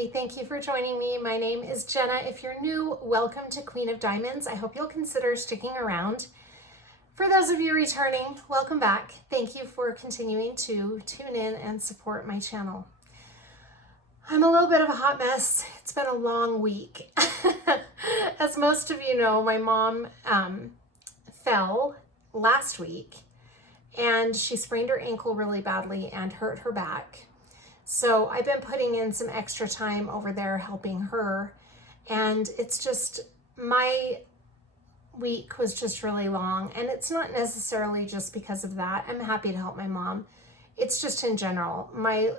everybody. Thank you for joining me. My name is Jenna. If you're new, welcome to Queen of Diamonds. I hope you'll consider sticking around. For those of you returning, welcome back. Thank you for continuing to tune in and support my channel. I'm a little bit of a hot mess. It's been a long week. As most of you know, my mom fell last week and she sprained her ankle really badly and hurt her back. So I've been putting in some extra time over there helping her, and it's just, my week was just really long, and it's not necessarily just because of that. I'm happy to help my mom. It's just in general. My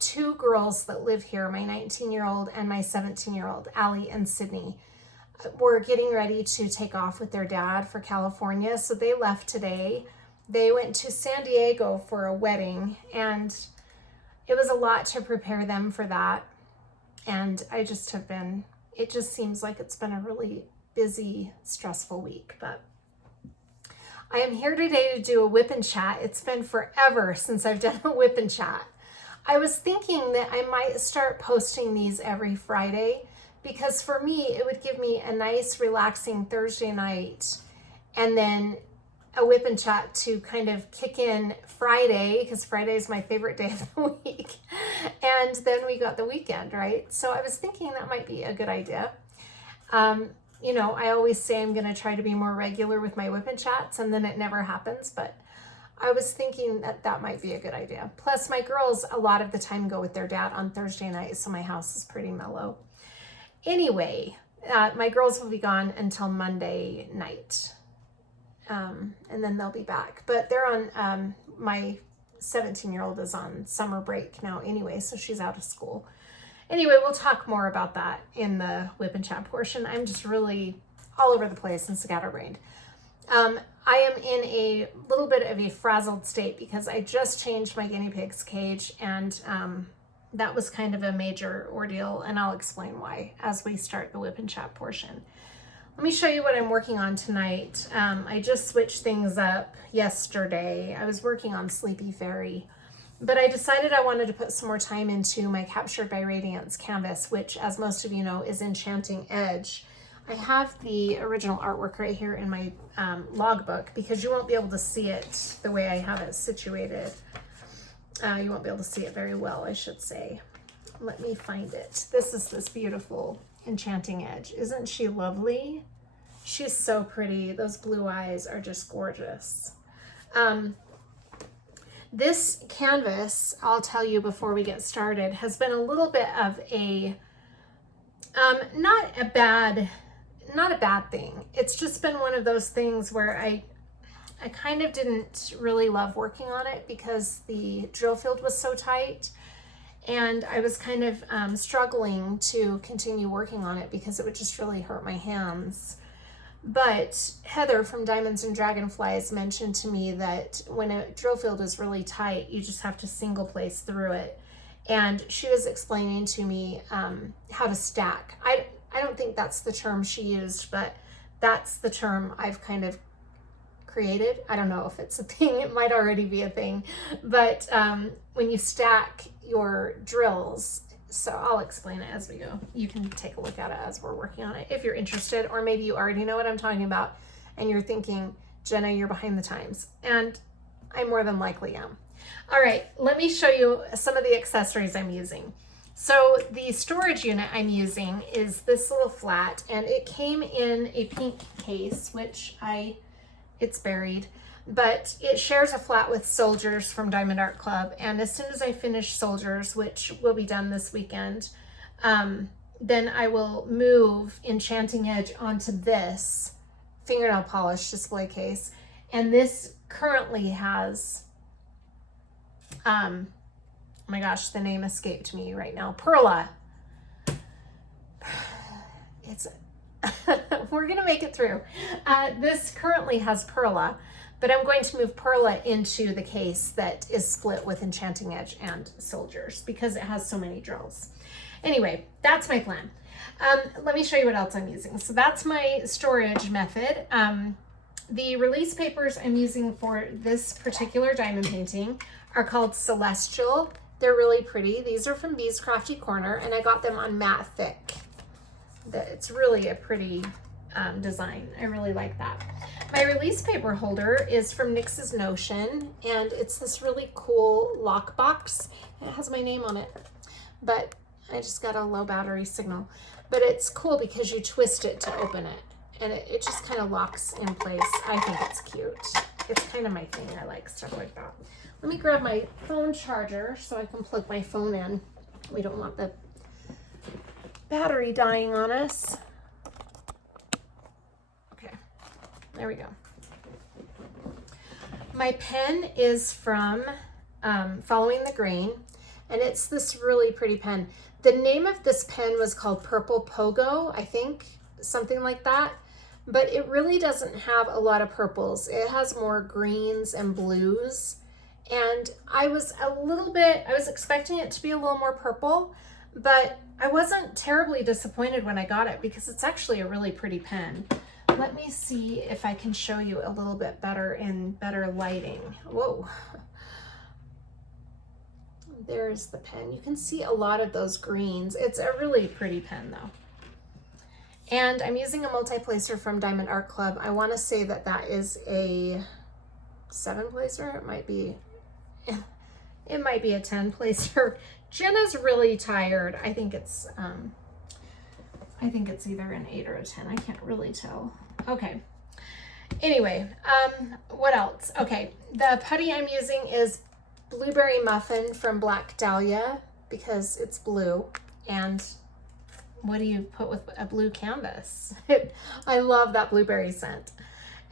two girls that live here, my 19-year-old and my 17-year-old, Allie and Sydney, were getting ready to take off with their dad for California. So they left today. They went to San Diego for a wedding, and it was a lot to prepare them for that. And I just have been, it just seems like it's been a really busy, stressful week. But I am here today to do a WIP and Chat. It's been forever since I've done a WIP and Chat. I was thinking that I might start posting these every Friday, because for me, it would give me a nice, relaxing Thursday night, and then a WIP and Chat to kind of kick in Friday, because Friday is my favorite day of the week. And then we got the weekend, right? So I was thinking that might be a good idea. You know, I always say I'm going to try to be more regular with my WIP and Chats, and then it never happens. But I was thinking that that might be a good idea. Plus, my girls a lot of the time go with their dad on Thursday night, so my house is pretty mellow. Anyway, my girls will be gone until Monday night. And then they'll be back, but they're on, my 17-year-old is on summer break now anyway, so she's out of school. Anyway, we'll talk more about that in the WIP and Chat portion. I'm just really all over the place and scatterbrained. I am in a little bit of a frazzled state because I just changed my guinea pig's cage, and that was kind of a major ordeal, and I'll explain why as we start the WIP and Chat portion. Let me show you what I'm working on tonight. I just switched things up yesterday. I was working on Sleepy Fairy, but I decided I wanted to put some more time into my Captured by Radiance canvas, which, as most of you know, is Enchanting Edge. I have the original artwork right here in my logbook, because you won't be able to see it the way I have it situated. You won't be able to see it very well, I should say. Let me find it. This is this beautiful Enchanting Edge. Isn't she lovely? She's so pretty. Those blue eyes are just gorgeous. This canvas, I'll tell you before we get started, has been a little bit of a not a bad thing. It's just been one of those things where I kind of didn't really love working on it because the drill field was so tight. And I was kind of struggling to continue working on it because it would just really hurt my hands. But Heather from Diamonds and Dragonflies mentioned to me that when a drill field is really tight, you just have to single place through it. And she was explaining to me how to stack. I don't think that's the term she used, but that's the term I've kind of created. I don't know if it's a thing, it might already be a thing, but when you stack your drills, so I'll explain it as we go. You can take a look at it as we're working on it if you're interested, or maybe you already know what I'm talking about and you're thinking, Jenna, you're behind the times, and I more than likely am. All right, let me show you some of the accessories I'm using. So the storage unit I'm using is this little flat, and it came in a pink case, which it's buried, but it shares a flat with Soldiers from Diamond Art Club. And as soon as I finish Soldiers, which will be done this weekend, then I will move Enchanting Edge onto this fingernail polish display case. And this currently has, oh my gosh, the name escaped me right now. Perla. We're gonna make it through. This currently has Perla, but I'm going to move Perla into the case that is split with Enchanting Edge and Soldiers because it has so many drills. Anyway, that's my plan. Let me show you what else I'm using. So that's my storage method. The release papers I'm using for this particular diamond painting are called Celestial They're really pretty. These are from Bee's Crafty Corner, and I got them on matte thick. It's really a pretty design. I really like that. My release paper holder is from NYX's Notion, and it's this really cool lock box. It has my name on it, but I just got a low battery signal. But it's cool because you twist it to open it, and it just kind of locks in place. I think it's cute. It's kind of my thing. I like stuff like that. Let me grab my phone charger so I can plug my phone in. We don't want the battery dying on us. Okay, there we go. My pen is from Following the Grain, and it's this really pretty pen. The name of this pen was called Purple Pogo, I think, something like that. But it really doesn't have a lot of purples. It has more greens and blues. And I was expecting it to be a little more purple, but I wasn't terribly disappointed when I got it because it's actually a really pretty pen. Let me see if I can show you a little bit better in better lighting. Whoa. There's the pen. You can see a lot of those greens. It's a really pretty pen though. And I'm using a multi-placer from Diamond Art Club. I want to say that that is a 7-placer. It might be a 10-placer. Jenna's really tired. I think it's either an 8 or a 10. I can't really tell. Okay. Anyway, what else? Okay, the putty I'm using is Blueberry Muffin from Black Dahlia because it's blue. And what do you put with a blue canvas? I love that blueberry scent.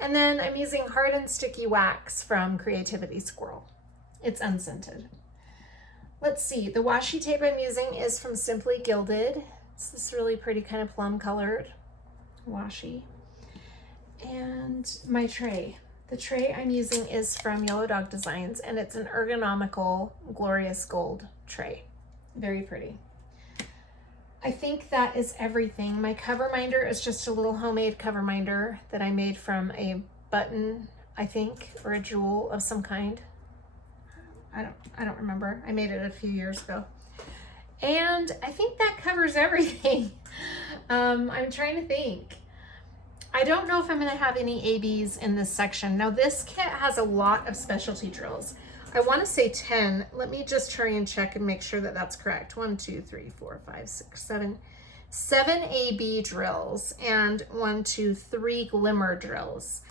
And then I'm using Hard and Sticky Wax from Creativity Squirrel. It's unscented. Let's see, the washi tape I'm using is from Simply Gilded. It's this really pretty kind of plum colored washi. And my tray. The tray I'm using is from Yellowdog Designs, and it's an ergonomical glorious gold tray. Very pretty. I think that is everything. My cover minder is just a little homemade cover minder that I made from a button, I think, or a jewel of some kind. I don't remember. I made it a few years ago. And I think that covers everything. I'm trying to think. I don't know if I'm going to have any ABs in this section. Now this kit has a lot of specialty drills. I want to say 10. Let me just try and check and make sure that that's correct. 1, 2, 3, 4, 5, 6, 7. 7 AB drills and 1, 2, 3 glimmer drills.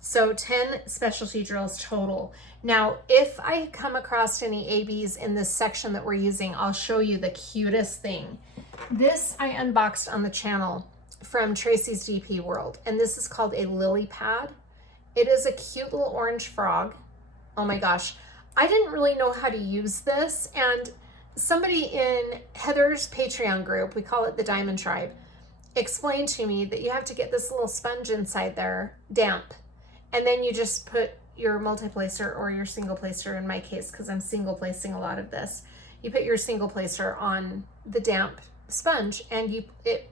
So 10 specialty drills total. Now, if I come across any ABs in this section that we're using, I'll show you the cutest thing. This I unboxed on the channel from Tracy's DP World, and this is called a lily pad. It is a cute little orange frog. Oh my gosh. I didn't really know how to use this, and somebody in Heather's Patreon group, we call it the Diamond Tribe, explained to me that you have to get this little sponge inside there, damp, and then you just put your multi-placer or your single placer, in my case, because I'm single placing a lot of this, you put your single placer on the damp sponge, and it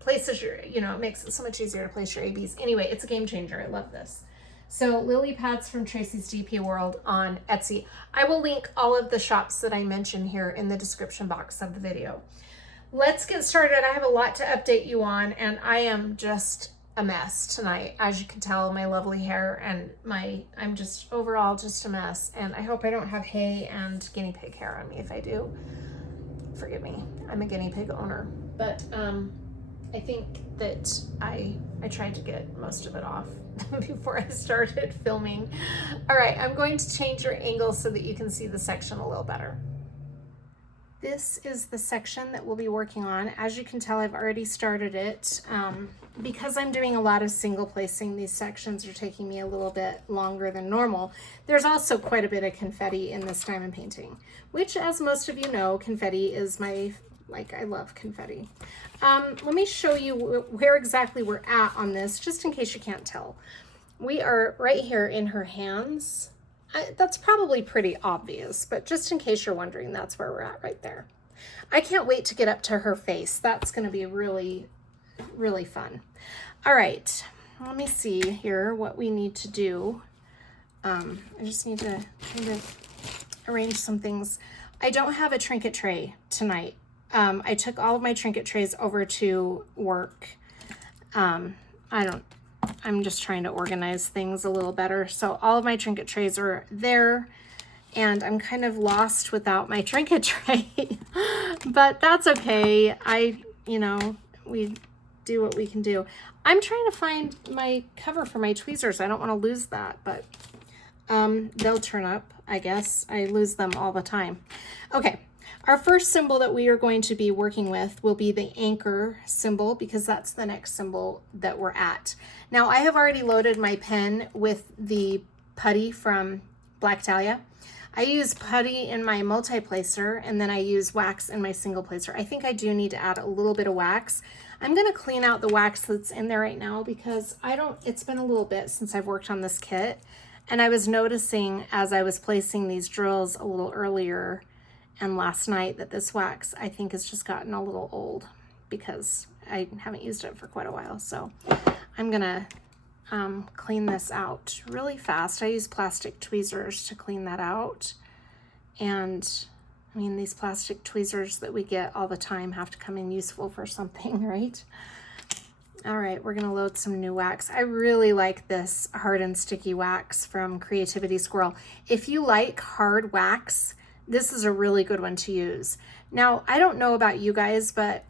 places your, it makes it so much easier to place your ABs. Anyway, it's a game changer. I love this. So lily pads from Tracy's DP World on Etsy. I will link all of the shops that I mentioned here in the description box of the video. Let's get started. I have a lot to update you on, and I am just a mess tonight. As you can tell, my lovely hair and I'm just overall just a mess, and I hope I don't have hay and guinea pig hair on me. If I do, forgive me. I'm a guinea pig owner, but I think that I tried to get most of it off before I started filming. All right, I'm going to change your angle so that you can see the section a little better. This is the section that we'll be working on. As you can tell, I've already started it. Because I'm doing a lot of single placing, these sections are taking me a little bit longer than normal. There's also quite a bit of confetti in this diamond painting, which, as most of you know, confetti is I love confetti. Let me show you where exactly we're at on this, just in case you can't tell. We are right here in her hands. That's probably pretty obvious, but just in case you're wondering, that's where we're at right there. I can't wait to get up to her face. That's going to be really, really fun. All right, let me see here what we need to do. I just need to kind of arrange some things. I don't have a trinket tray tonight. I took all of my trinket trays over to work. I'm just trying to organize things a little better. So all of my trinket trays are there, and I'm kind of lost without my trinket tray, but that's okay. We do what we can do. I'm trying to find my cover for my tweezers. I don't want to lose that, but they'll turn up, I guess. I lose them all the time. Okay, our first symbol that we are going to be working with will be the anchor symbol, because that's the next symbol that we're at. Now, I have already loaded my pen with the Putty from Black Dahlia. I use Putty in my multi-placer, and then I use wax in my single placer. I think I do need to add a little bit of wax. I'm going to clean out the wax that's in there right now, because it's been a little bit since I've worked on this kit. And I was noticing as I was placing these drills a little earlier and last night that this wax, I think, has just gotten a little old because I haven't used it for quite a while. So I'm gonna clean this out really fast. I use plastic tweezers to clean that out. And I mean, these plastic tweezers that we get all the time have to come in useful for something, right? All right, we're gonna load some new wax. I really like this hard and sticky wax from Creativity Squirrel. If you like hard wax, this is a really good one to use. Now, I don't know about you guys, but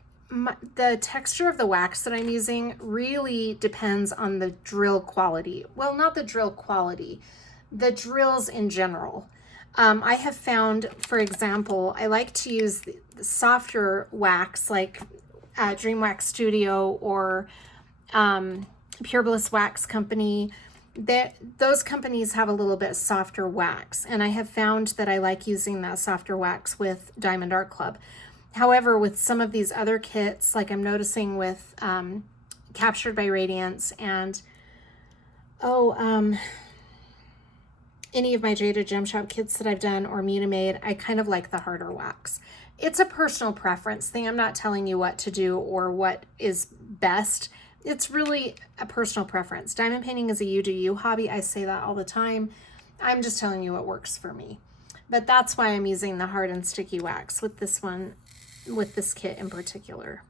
the texture of the wax that I'm using really depends on the drill quality. Well, not the drill quality, the drills in general. I have found, for example, I like to use the softer wax like Dream Wax Studio or Pure Bliss Wax Company. Those companies have a little bit softer wax, and I have found that I like using that softer wax with Diamond Art Club. However, with some of these other kits, like I'm noticing with Captured by Radiance and any of my Jaded Gem Shop kits that I've done or Mina Made, I kind of like the harder wax. It's a personal preference thing. I'm not telling you what to do or what is best. It's really a personal preference. Diamond painting is a you do you hobby. I say that all the time. I'm just telling you what works for me. But that's why I'm using the hard and sticky wax with this one, with this kit in particular.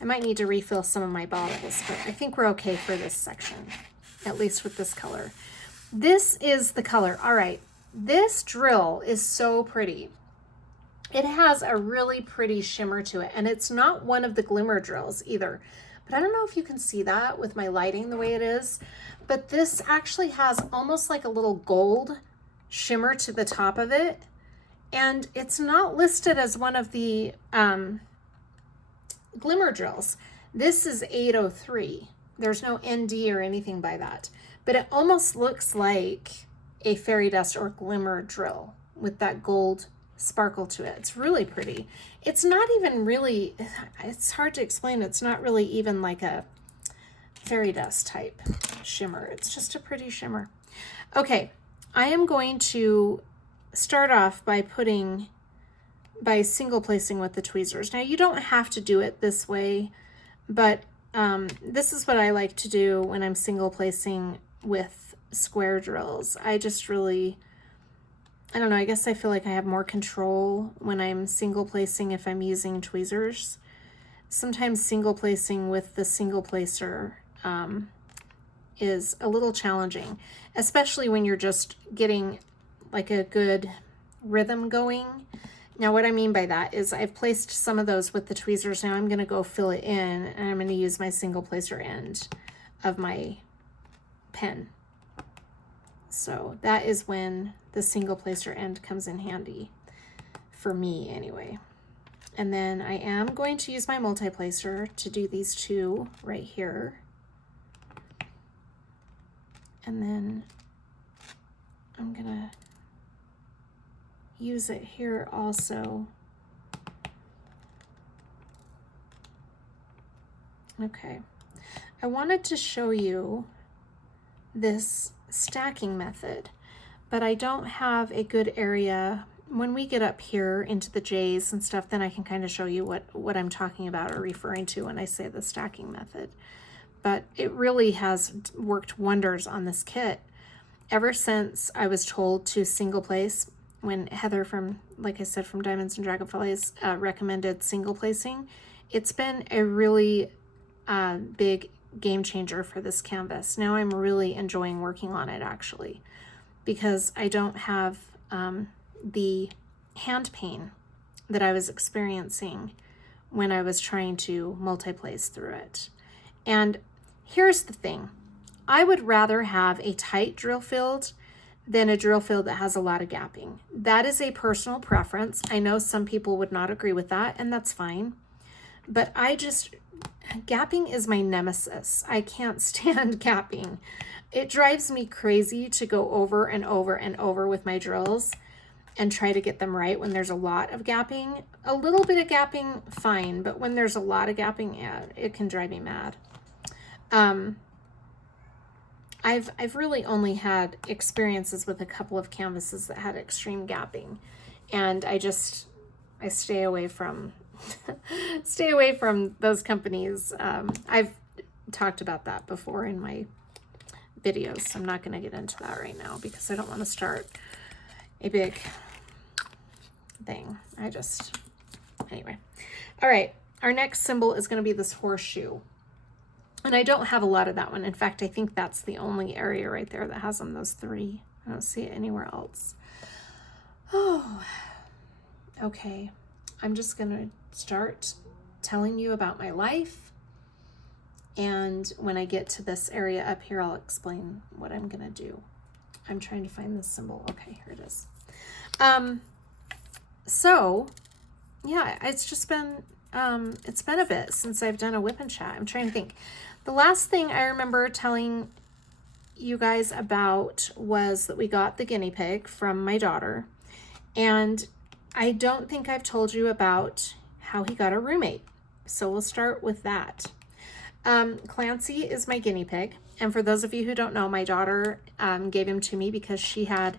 I might need to refill some of my bottles, but I think we're okay for this section, at least with this color. This is the color. All right, this drill is so pretty. It has a really pretty shimmer to it, and it's not one of the glimmer drills either. But I don't know if you can see that with my lighting the way it is, but this actually has almost like a little gold shimmer to the top of it. And it's not listed as one of the glimmer drills. This is 803. There's no ND or anything by that, but it almost looks like a fairy dust or glimmer drill with that gold sparkle to it. It's really pretty. It's not even really, it's hard to explain. It's not really even like a fairy dust type shimmer. It's just a pretty shimmer. Okay, I am going to start off by single placing with the tweezers. Now, you don't have to do it this way, but this is what I like to do when I'm single placing with square drills. I just really, I don't know, I guess I feel like I have more control when I'm single placing if I'm using tweezers. Sometimes single placing with the single placer is a little challenging, especially when you're just getting like a good rhythm going. Now, what I mean by that is I've placed some of those with the tweezers. Now I'm going to go fill it in, and I'm going to use my single placer end of my pen. So that is when the single placer end comes in handy, for me anyway. And then I am going to use my multi-placer to do these two right here. And then I'm gonna use it here also. Okay, I wanted to show you this stacking method, but I don't have a good area. When we get up here into the J's and stuff, then I can kind of show you what I'm talking about or referring to when I say the stacking method. But it really has worked wonders on this kit. Ever since I was told to single place when Heather from, like I said, from Diamonds and Dragonflies recommended single placing. It's been a really big game changer for this canvas. Now I'm really enjoying working on it, actually, because I don't have the hand pain that I was experiencing when I was trying to multi-place through it. And here's the thing. I would rather have a tight drill field than a drill field that has a lot of gapping. That is a personal preference. I know some people would not agree with that, and that's fine. But gapping is my nemesis. I can't stand gapping. It drives me crazy to go over and over and over with my drills and try to get them right when there's a lot of gapping. A little bit of gapping, fine, but when there's a lot of gapping, yeah, it can drive me mad. I've really only had experiences with a couple of canvases that had extreme gapping, and I stay away from those companies. I've talked about that before in my videos, so I'm not going to get into that right now because I don't want to start a big thing. Anyway. All right, our next symbol is going to be this horseshoe. And I don't have a lot of that one. In fact, I think that's the only area right there that has them, those three. I don't see it anywhere else. Oh, okay. I'm just going to start telling you about my life. And when I get to this area up here, I'll explain what I'm going to do. I'm trying to find this symbol. Okay, here it is. So, yeah, it's been a bit since I've done a WIP and Chat. I'm trying to think. The last thing I remember telling you guys about was that we got the guinea pig from my daughter. And I don't think I've told you about how he got a roommate. So we'll start with that. Clancy is my guinea pig. And for those of you who don't know, my daughter gave him to me because she had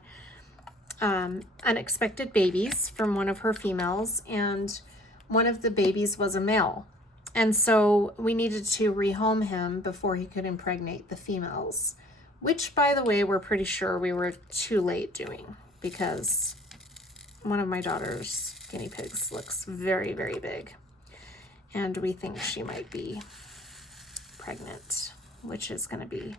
unexpected babies from one of her females. And one of the babies was a male. And so we needed to rehome him before he could impregnate the females, which, by the way, we're pretty sure we were too late doing because one of my daughter's guinea pigs looks very, very big. And we think she might be pregnant, which is going to be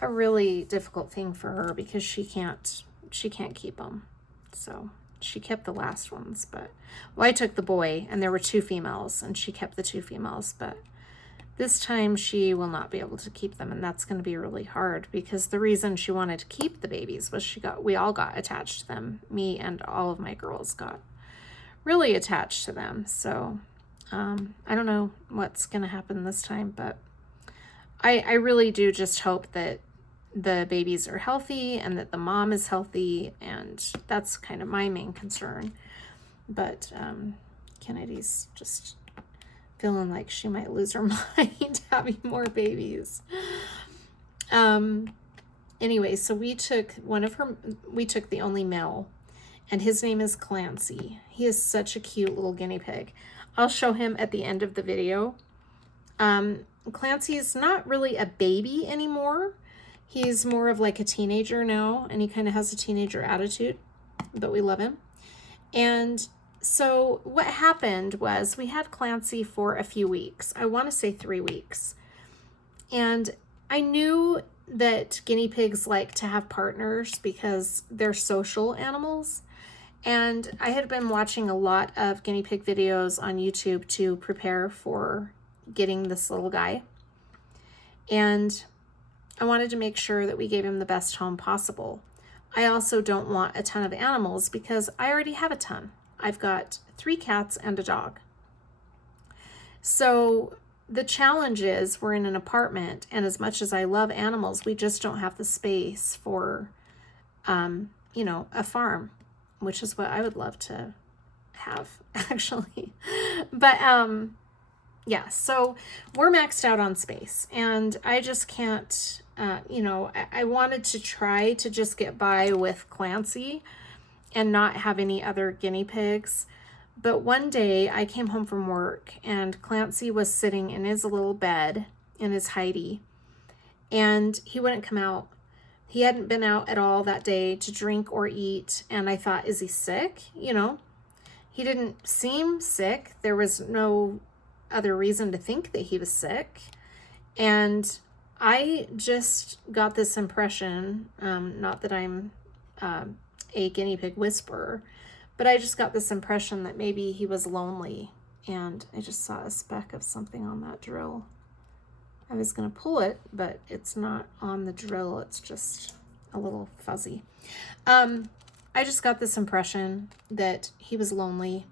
a really difficult thing for her because she can't keep them. So she kept the last ones, but I took the boy and there were two females and she kept the two females, but this time she will not be able to keep them, and that's going to be really hard because the reason she wanted to keep the babies was we all got attached to them. Me and all of my girls got really attached to them. So I don't know what's going to happen this time, but I really do just hope that the babies are healthy and that the mom is healthy, and that's kind of my main concern. But Kennedy's just feeling like she might lose her mind having more babies. Anyway, so we took the only male, and his name is Clancy. He is such a cute little guinea pig. I'll show him at the end of the video. Clancy is not really a baby anymore. He's more of like a teenager now, and he kind of has a teenager attitude, but we love him. And so what happened was we had Clancy for a few weeks. I want to say 3 weeks. And I knew that guinea pigs like to have partners because they're social animals. And I had been watching a lot of guinea pig videos on YouTube to prepare for getting this little guy. And I wanted to make sure that we gave him the best home possible. I also don't want a ton of animals because I already have a ton. I've got 3 cats and a dog. So the challenge is we're in an apartment, and as much as I love animals, we just don't have the space for, a farm, which is what I would love to have, actually. But, yeah, so we're maxed out on space, and I just can't, I wanted to try to just get by with Clancy and not have any other guinea pigs. But one day I came home from work and Clancy was sitting in his little bed in his hidey, and he wouldn't come out. He hadn't been out at all that day to drink or eat. And I thought, is he sick? You know, he didn't seem sick. There was no other reason to think that he was sick. And I just got this impression, not that I'm a guinea pig whisperer, but I just got this impression that maybe he was lonely. And I just saw a speck of something on that drill. I was going to pull it, but it's not on the drill. It's just a little fuzzy. I just got this impression that he was lonely.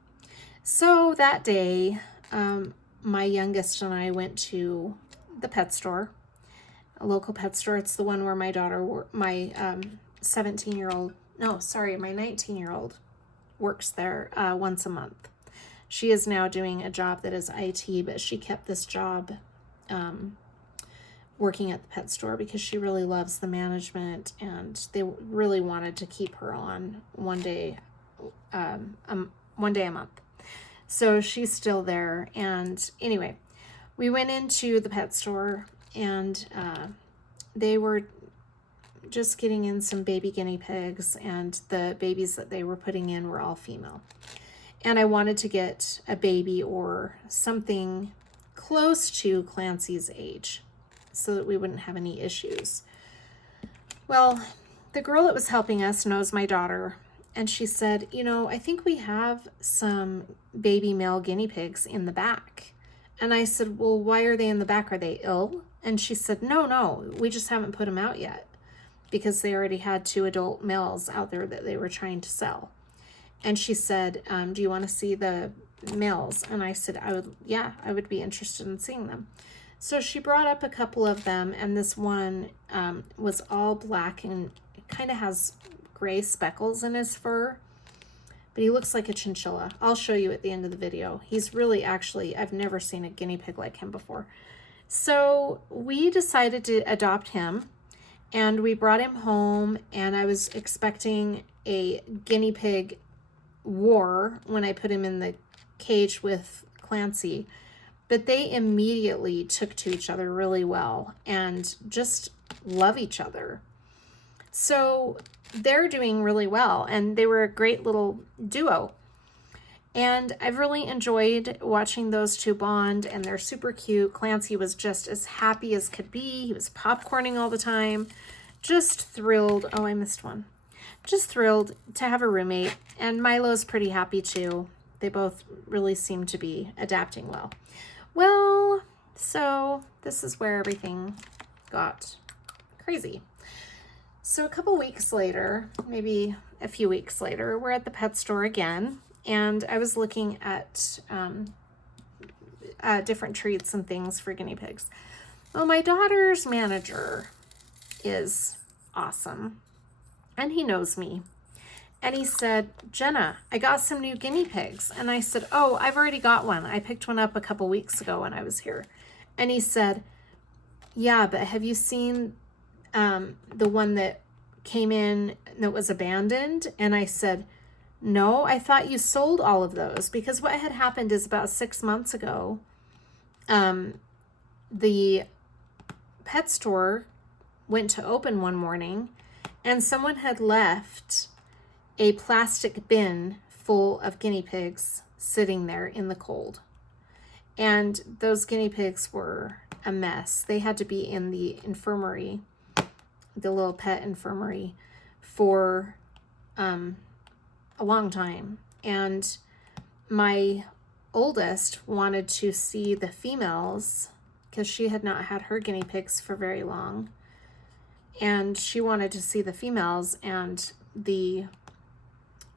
So that day, my youngest and I went to the pet store, a local pet store. It's the one where my daughter, my 19-year-old works there once a month. She is now doing a job that is IT, but she kept this job working at the pet store because she really loves the management, and they really wanted to keep her on one day a month. So she's still there. And anyway, we went into the pet store, and they were just getting in some baby guinea pigs, and the babies that they were putting in were all female. And I wanted to get a baby or something close to Clancy's age so that we wouldn't have any issues. Well, the girl that was helping us knows my daughter, and she said, you know, I think we have some baby male guinea pigs in the back. And I said, well, why are they in the back? Are they ill? And she said, no, we just haven't put them out yet because they already had 2 adult males out there that they were trying to sell. And she said, do you want to see the males? And I said, I would be interested in seeing them. So she brought up a couple of them, and this one was all black and kind of has gray speckles in his fur, but he looks like a chinchilla. I'll show you at the end of the video. He's really I've never seen a guinea pig like him before. So we decided to adopt him, and we brought him home, and I was expecting a guinea pig war when I put him in the cage with Clancy, but they immediately took to each other really well and just love each other. So they're doing really well, and they were a great little duo. And I've really enjoyed watching those two bond, and they're super cute. Clancy was just as happy as could be. He was popcorning all the time. Just thrilled. Oh, I missed one. Just thrilled to have a roommate, and Milo's pretty happy too. They both really seem to be adapting well. Well, so this is where everything got crazy. So a couple weeks later, maybe a few weeks later, we're at the pet store again, and I was looking at different treats and things for guinea pigs. Well, my daughter's manager is awesome, and he knows me. And he said, Jenna, I got some new guinea pigs. And I said, oh, I've already got one. I picked one up a couple weeks ago when I was here. And he said, yeah, but have you seen the one that came in that was abandoned? And I said, no, I thought you sold all of those. Because what had happened is about 6 months ago, the pet store went to open one morning, and someone had left a plastic bin full of guinea pigs sitting there in the cold. And those guinea pigs were a mess. They had to be in the infirmary, the little pet infirmary, for a long time. And my oldest wanted to see the females because she had not had her guinea pigs for very long. And she wanted to see the females, and the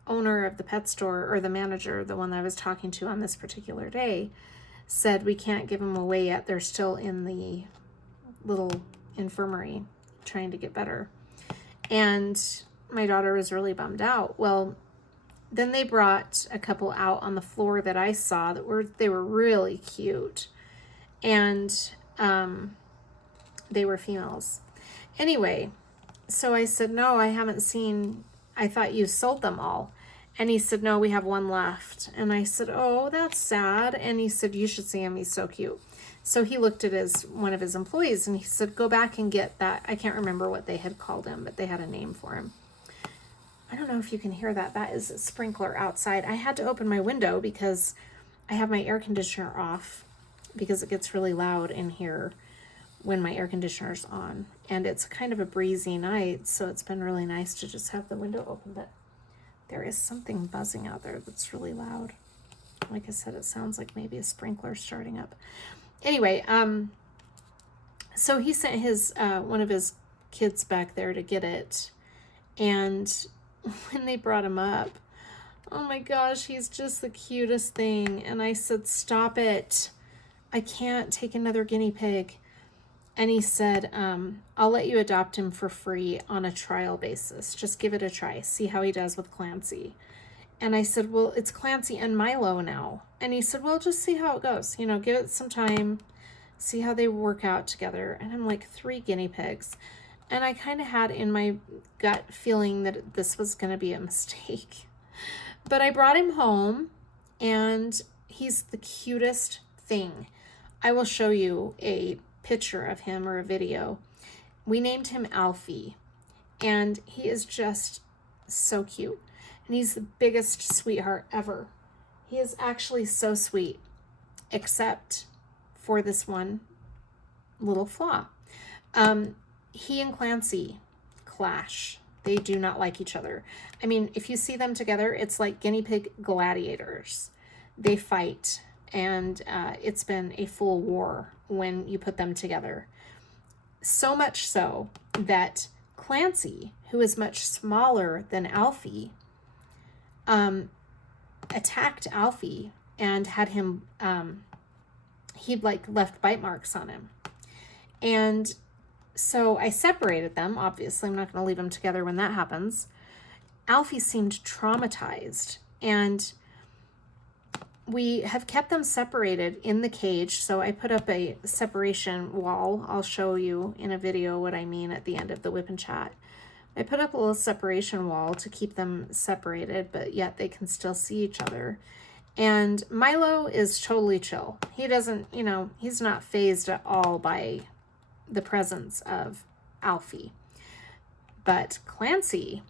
owner of the pet store, or the manager, the one that I was talking to on this particular day, said we can't give them away yet. They're still in the little infirmary trying to get better. And my daughter was really bummed out. Well, then they brought a couple out on the floor that I saw they were really cute, and they were females. Anyway, so I said, no, I haven't seen, I thought you sold them all. And he said, no, we have one left. And I said, oh, that's sad. And he said, you should see him. He's so cute. So he looked at one of his employees and he said, go back and get that. I can't remember what they had called him, but they had a name for him. I don't know if you can hear that. That is a sprinkler outside. I had to open my window because I have my air conditioner off because it gets really loud in here when my air conditioner's on. And it's kind of a breezy night, so it's been really nice to just have the window open. But there is something buzzing out there that's really loud. Like I said, it sounds like maybe a sprinkler starting up. Anyway, so he sent his one of his kids back there to get it. And when they brought him up, oh my gosh, he's just the cutest thing. And I said, stop it. I can't take another guinea pig. And he said, I'll let you adopt him for free on a trial basis. Just give it a try. See how he does with Clancy. And I said, well, it's Clancy and Milo now. And he said, well, just see how it goes. You know, give it some time. See how they work out together. And I'm like, 3 guinea pigs. And I kind of had in my gut feeling that this was going to be a mistake. But I brought him home, and he's the cutest thing. I will show you a picture of him or a video. We named him Alfie, and he is just so cute. And he's the biggest sweetheart ever. He is actually so sweet, except for this one little flaw. He and Clancy clash. They do not like each other. I mean, if you see them together, it's like guinea pig gladiators. They fight, and it's been a full war when you put them together. So much so that Clancy, who is much smaller than Alfie, attacked Alfie and had him, he'd like left bite marks on him. And so I separated them. Obviously, I'm not going to leave them together when that happens. Alfie seemed traumatized, and we have kept them separated in the cage. So I put up a separation wall. I'll show you in a video what I mean at the end of the WIP and Chat. I put up a little separation wall to keep them separated, but yet they can still see each other. And Milo is totally chill. He doesn't, you know, he's not fazed at all by the presence of Alfie. But Clancy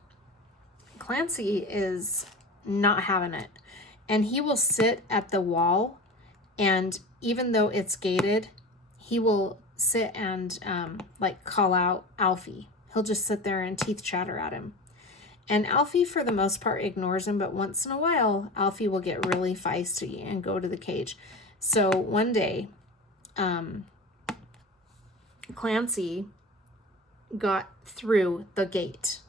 is not having it. And he will sit at the wall, and even though it's gated, he will sit and like call out Alfie. He'll just sit there and teeth chatter at him. And Alfie, for the most part, ignores him, but once in a while, Alfie will get really feisty and go to the cage. So one day, Clancy got through the gate.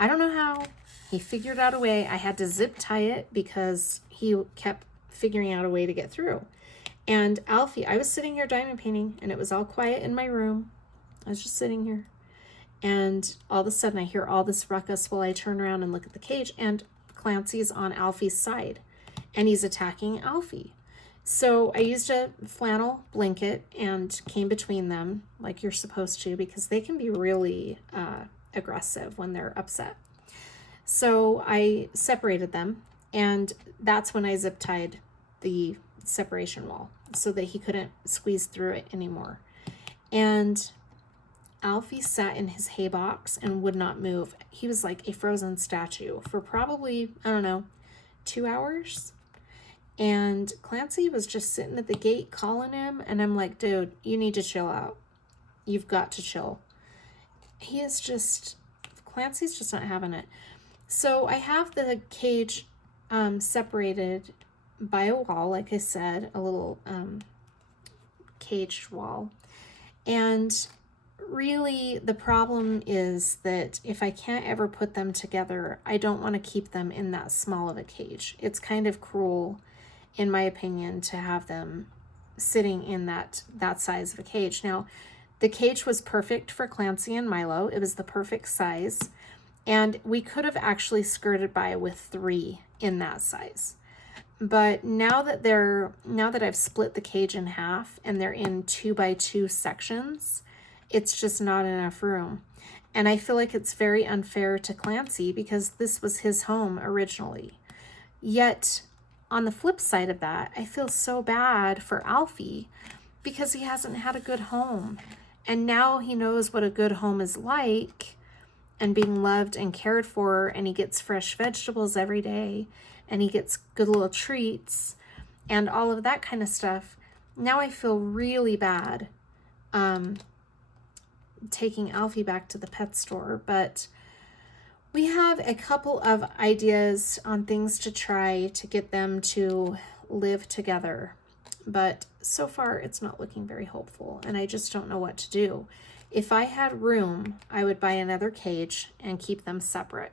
I don't know how. He figured out a way. I had to zip tie it because he kept figuring out a way to get through. And Alfie, I was sitting here diamond painting, and it was all quiet in my room. I was just sitting here. And all of a sudden, I hear all this ruckus while I turn around and look at the cage, and Clancy's on Alfie's side, and he's attacking Alfie. So I used a flannel blanket and came between them like you're supposed to, because they can be really aggressive when they're upset. So I separated them, and that's when I zip tied the separation wall so that he couldn't squeeze through it anymore. And Alfie sat in his hay box and would not move. He was like a frozen statue for probably, I don't know, 2 hours. And Clancy was just sitting at the gate calling him. And I'm like, dude, you need to chill out. You've got to chill. Clancy's just not having it. So I have the cage separated by a wall, like I said, a little caged wall. And really, the problem is that if I can't ever put them together, I don't want to keep them in that small of a cage. It's kind of cruel, in my opinion, to have them sitting in that size of a cage. Now, the cage was perfect for Clancy and Milo. It was the perfect size. And we could have actually skirted by with 3 in that size. But now that I've split the cage in half and they're in 2x2 sections, it's just not enough room. And I feel like it's very unfair to Clancy because this was his home originally. Yet, on the flip side of that, I feel so bad for Alfie because he hasn't had a good home. And now he knows what a good home is like, and being loved and cared for, and he gets fresh vegetables every day, and he gets good little treats and all of that kind of stuff. Now I feel really bad taking Alfie back to the pet store, but we have a couple of ideas on things to try to get them to live together. But so far it's not looking very hopeful, and I just don't know what to do. If I had room, I would buy another cage and keep them separate.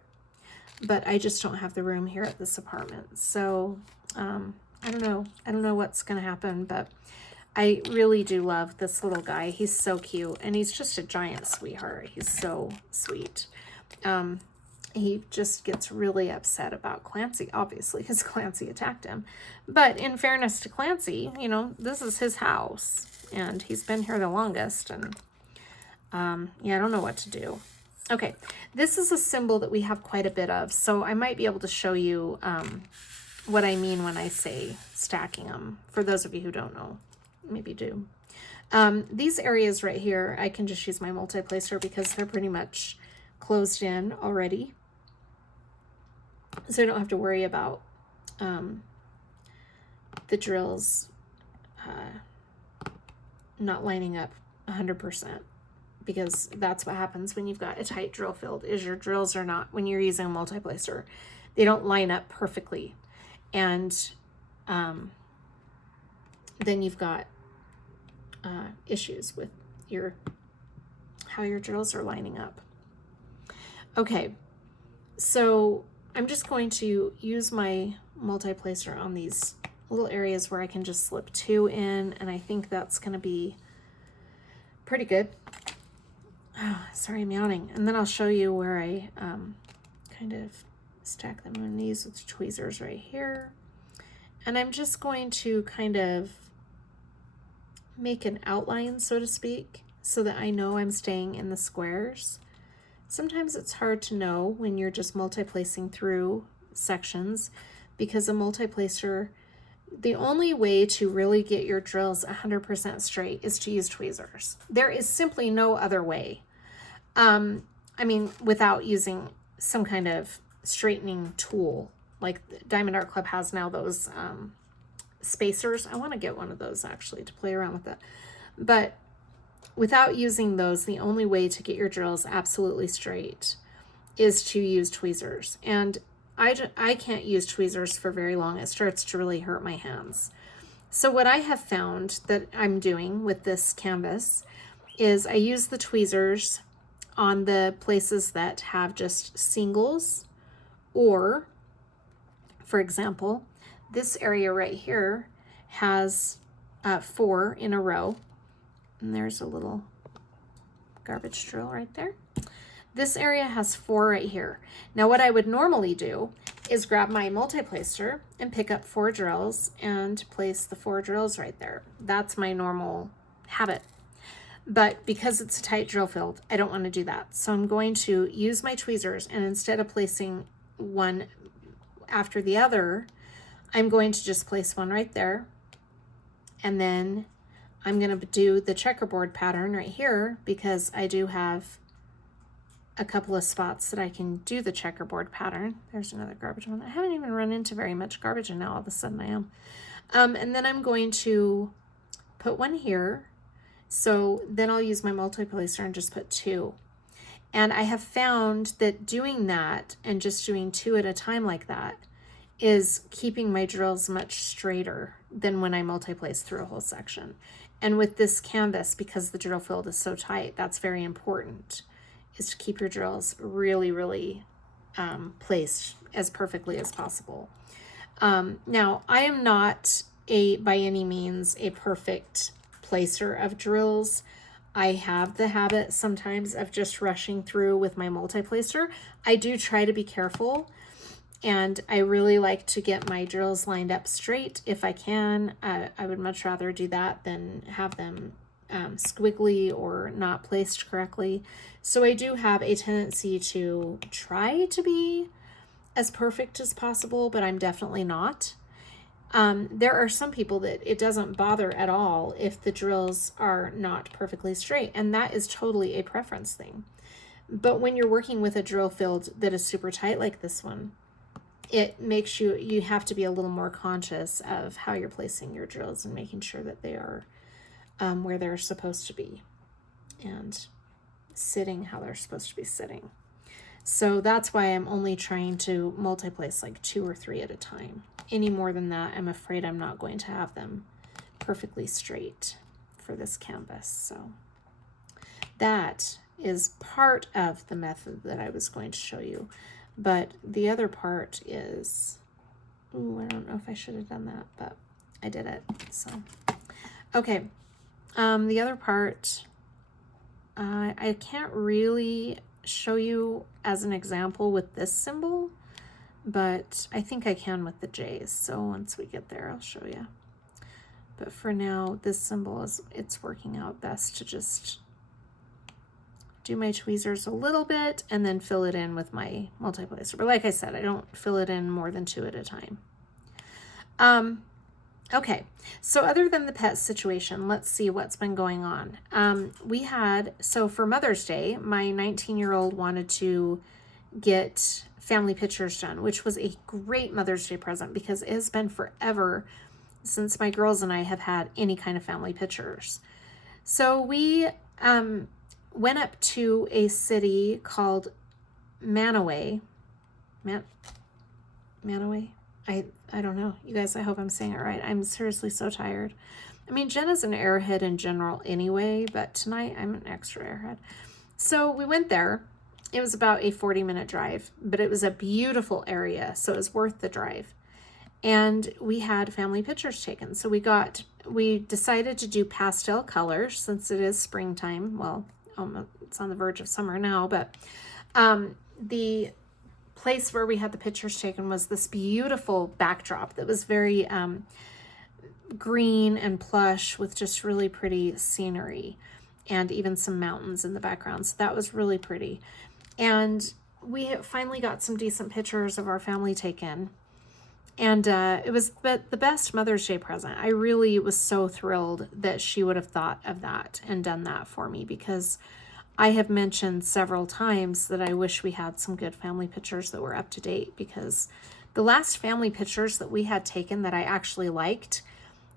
But I just don't have the room here at this apartment. So I don't know. I don't know what's going to happen, but I really do love this little guy. He's so cute, and he's just a giant sweetheart. He's so sweet. He just gets really upset about Clancy, obviously, because Clancy attacked him. But in fairness to Clancy, you know, this is his house, and he's been here the longest, and yeah, I don't know what to do. Okay, this is a symbol that we have quite a bit of, so I might be able to show you what I mean when I say stacking them. For those of you who don't know, maybe do. These areas right here, I can just use my multi-placer because they're pretty much closed in already. So I don't have to worry about the drills not lining up 100%, because that's what happens when you've got a tight drill field, is your drills are not, when you're using a multi-placer, they don't line up perfectly. And then you've got issues with how your drills are lining up. Okay, so I'm just going to use my multi-placer on these little areas where I can just slip 2 in, and I think that's going to be pretty good. Oh, sorry, I'm yawning. And then I'll show you where I kind of stack them on these with tweezers right here. And I'm just going to kind of make an outline, so to speak, so that I know I'm staying in the squares. Sometimes it's hard to know when you're just multi-placing through sections, because a multi-placer, the only way to really get your drills 100% straight is to use tweezers. There is simply no other way. I mean, without using some kind of straightening tool, like Diamond Art Club has now those spacers. I want to get one of those actually to play around with that. But without using those, the only way to get your drills absolutely straight is to use tweezers. And I can't use tweezers for very long. It starts to really hurt my hands. So what I have found that I'm doing with this canvas is I use the tweezers on the places that have just singles, or, for example, this area right here has 4 in a row. And there's a little garbage drill right there. This area has 4 right here. Now what I would normally do is grab my multi-placer and pick up 4 drills and place the 4 drills right there. That's my normal habit. But because it's a tight drill field, I don't want to do that. So I'm going to use my tweezers, and instead of placing one after the other, I'm going to just place one right there. And then I'm going to do the checkerboard pattern right here, because I do have a couple of spots that I can do the checkerboard pattern. There's another garbage one. I haven't even run into very much garbage, and now all of a sudden I am. And then I'm going to put one here. So then I'll use my multi-placer and just put 2. And I have found that doing that and just doing 2 at a time like that is keeping my drills much straighter than when I multi-place through a whole section. And with this canvas, because the drill field is so tight, that's very important, is to keep your drills really, really placed as perfectly as possible. Now, I am not by any means a perfect placer of drills. I have the habit sometimes of just rushing through with my multi-placer. I do try to be careful, and I really like to get my drills lined up straight if I can. I would much rather do that than have them squiggly or not placed correctly. So I do have a tendency to try to be as perfect as possible, but I'm definitely not. There are some people that it doesn't bother at all if the drills are not perfectly straight, and that is totally a preference thing. But when you're working with a drill field that is super tight like this one, it makes you have to be a little more conscious of how you're placing your drills and making sure that they are where they're supposed to be and sitting how they're supposed to be sitting. So that's why I'm only trying to multi-place like 2 or 3 at a time. Any more than that, I'm afraid I'm not going to have them perfectly straight for this canvas. So that is part of the method that I was going to show you. But the other part is, ooh, I don't know if I should have done that, but I did it. So, okay. The other part, I can't really show you as an example with this symbol, but I think I can with the J's. So once we get there, I'll show you. But for now, this symbol it's working out best to just do my tweezers a little bit and then fill it in with my multi-placer. But like I said, I don't fill it in more than 2 at a time. Okay, so other than the pet situation, let's see what's been going on. So for Mother's Day, my 19-year-old wanted to get family pictures done, which was a great Mother's Day present because it has been forever since my girls and I have had any kind of family pictures. So we went up to a city called Manaway. Manaway? I don't know. You guys, I hope I'm saying it right. I'm seriously so tired. I mean, Jenna's an airhead in general anyway, but tonight I'm an extra airhead. So we went there. It was about a 40-minute drive, but it was a beautiful area, so it was worth the drive. And we had family pictures taken. So we decided to do pastel colors since it is springtime. Well, it's on the verge of summer now, but the place where we had the pictures taken was this beautiful backdrop that was very green and plush with just really pretty scenery and even some mountains in the background. So that was really pretty. And we finally got some decent pictures of our family taken. And it was the best Mother's Day present. I really was so thrilled that she would have thought of that and done that for me, because I have mentioned several times that I wish we had some good family pictures that were up to date, because the last family pictures that we had taken that I actually liked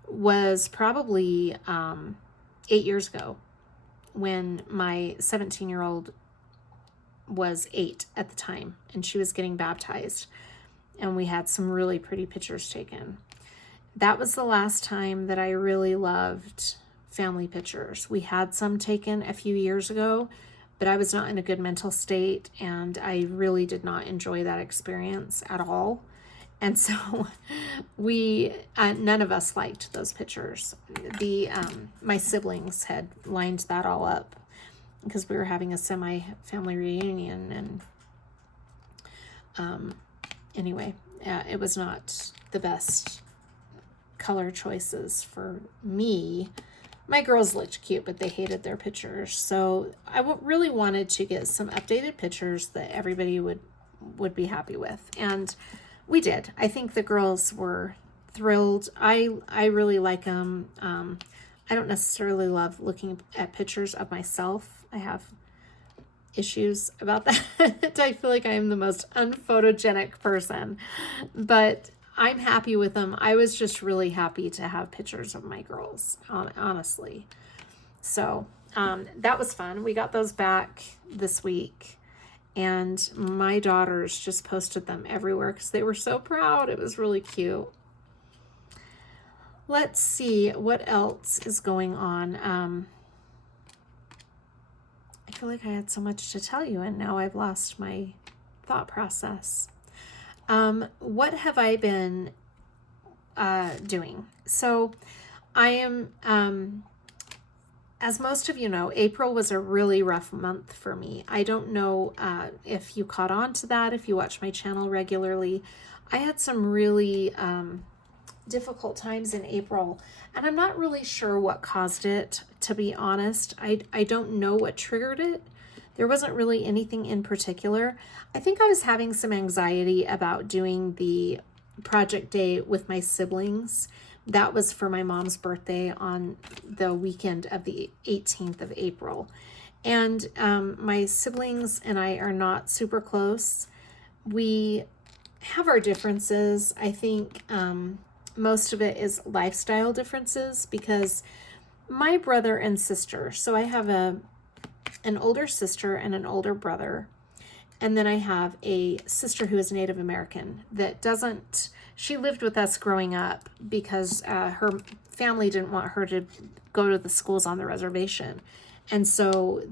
was probably 8 years ago, when my 17-year-old was 8 at the time and she was getting baptized, and we had some really pretty pictures taken. That was the last time that I really loved family pictures. We had some taken a few years ago, but I was not in a good mental state and I really did not enjoy that experience at all. And so none of us liked those pictures. My siblings had lined that all up because we were having a semi-family reunion, and anyway, it was not the best color choices for me. My girls looked cute, but they hated their pictures. So I really wanted to get some updated pictures that everybody would be happy with. And we did. I think the girls were thrilled. I really like them. I don't necessarily love looking at pictures of myself. I have issues about that. I feel like I am the most unphotogenic person, but I'm happy with them. I was just really happy to have pictures of my girls, honestly. So that was fun. We got those back this week, and my daughters just posted them everywhere because they were so proud. It was really cute. Let's see what else is going on. I feel like I had so much to tell you, and now I've lost my thought process. What have I been doing? So I am, as most of you know, April was a really rough month for me. I don't know if you caught on to that, if you watch my channel regularly. I had some really difficult times in April, and I'm not really sure what caused it, to be honest. I don't know what triggered it. There wasn't really anything in particular. I think I was having some anxiety about doing the project day with my siblings. That was for my mom's birthday on the weekend of the 18th of April. And my siblings and I are not super close. We have our differences. I think most of it is lifestyle differences, because my brother and sister, so I have an older sister and an older brother. And then I have a sister who is Native American that doesn't, she lived with us growing up because her family didn't want her to go to the schools on the reservation. And so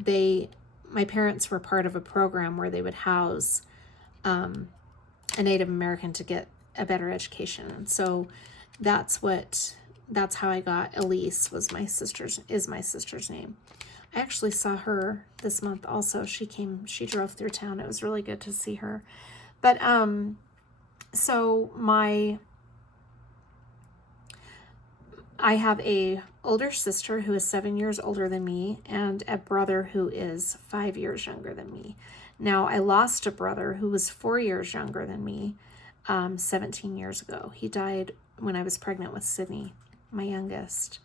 my parents were part of a program where they would house a Native American to get a better education. And so that's how I got Elise, is my sister's name. I actually saw her this month also. She drove through town. It was really good to see her. But so I have a older sister who is 7 years older than me, and a brother who is 5 years younger than me. Now, I lost a brother who was 4 years younger than me 17 years ago. He died when I was pregnant with Sydney, my youngest.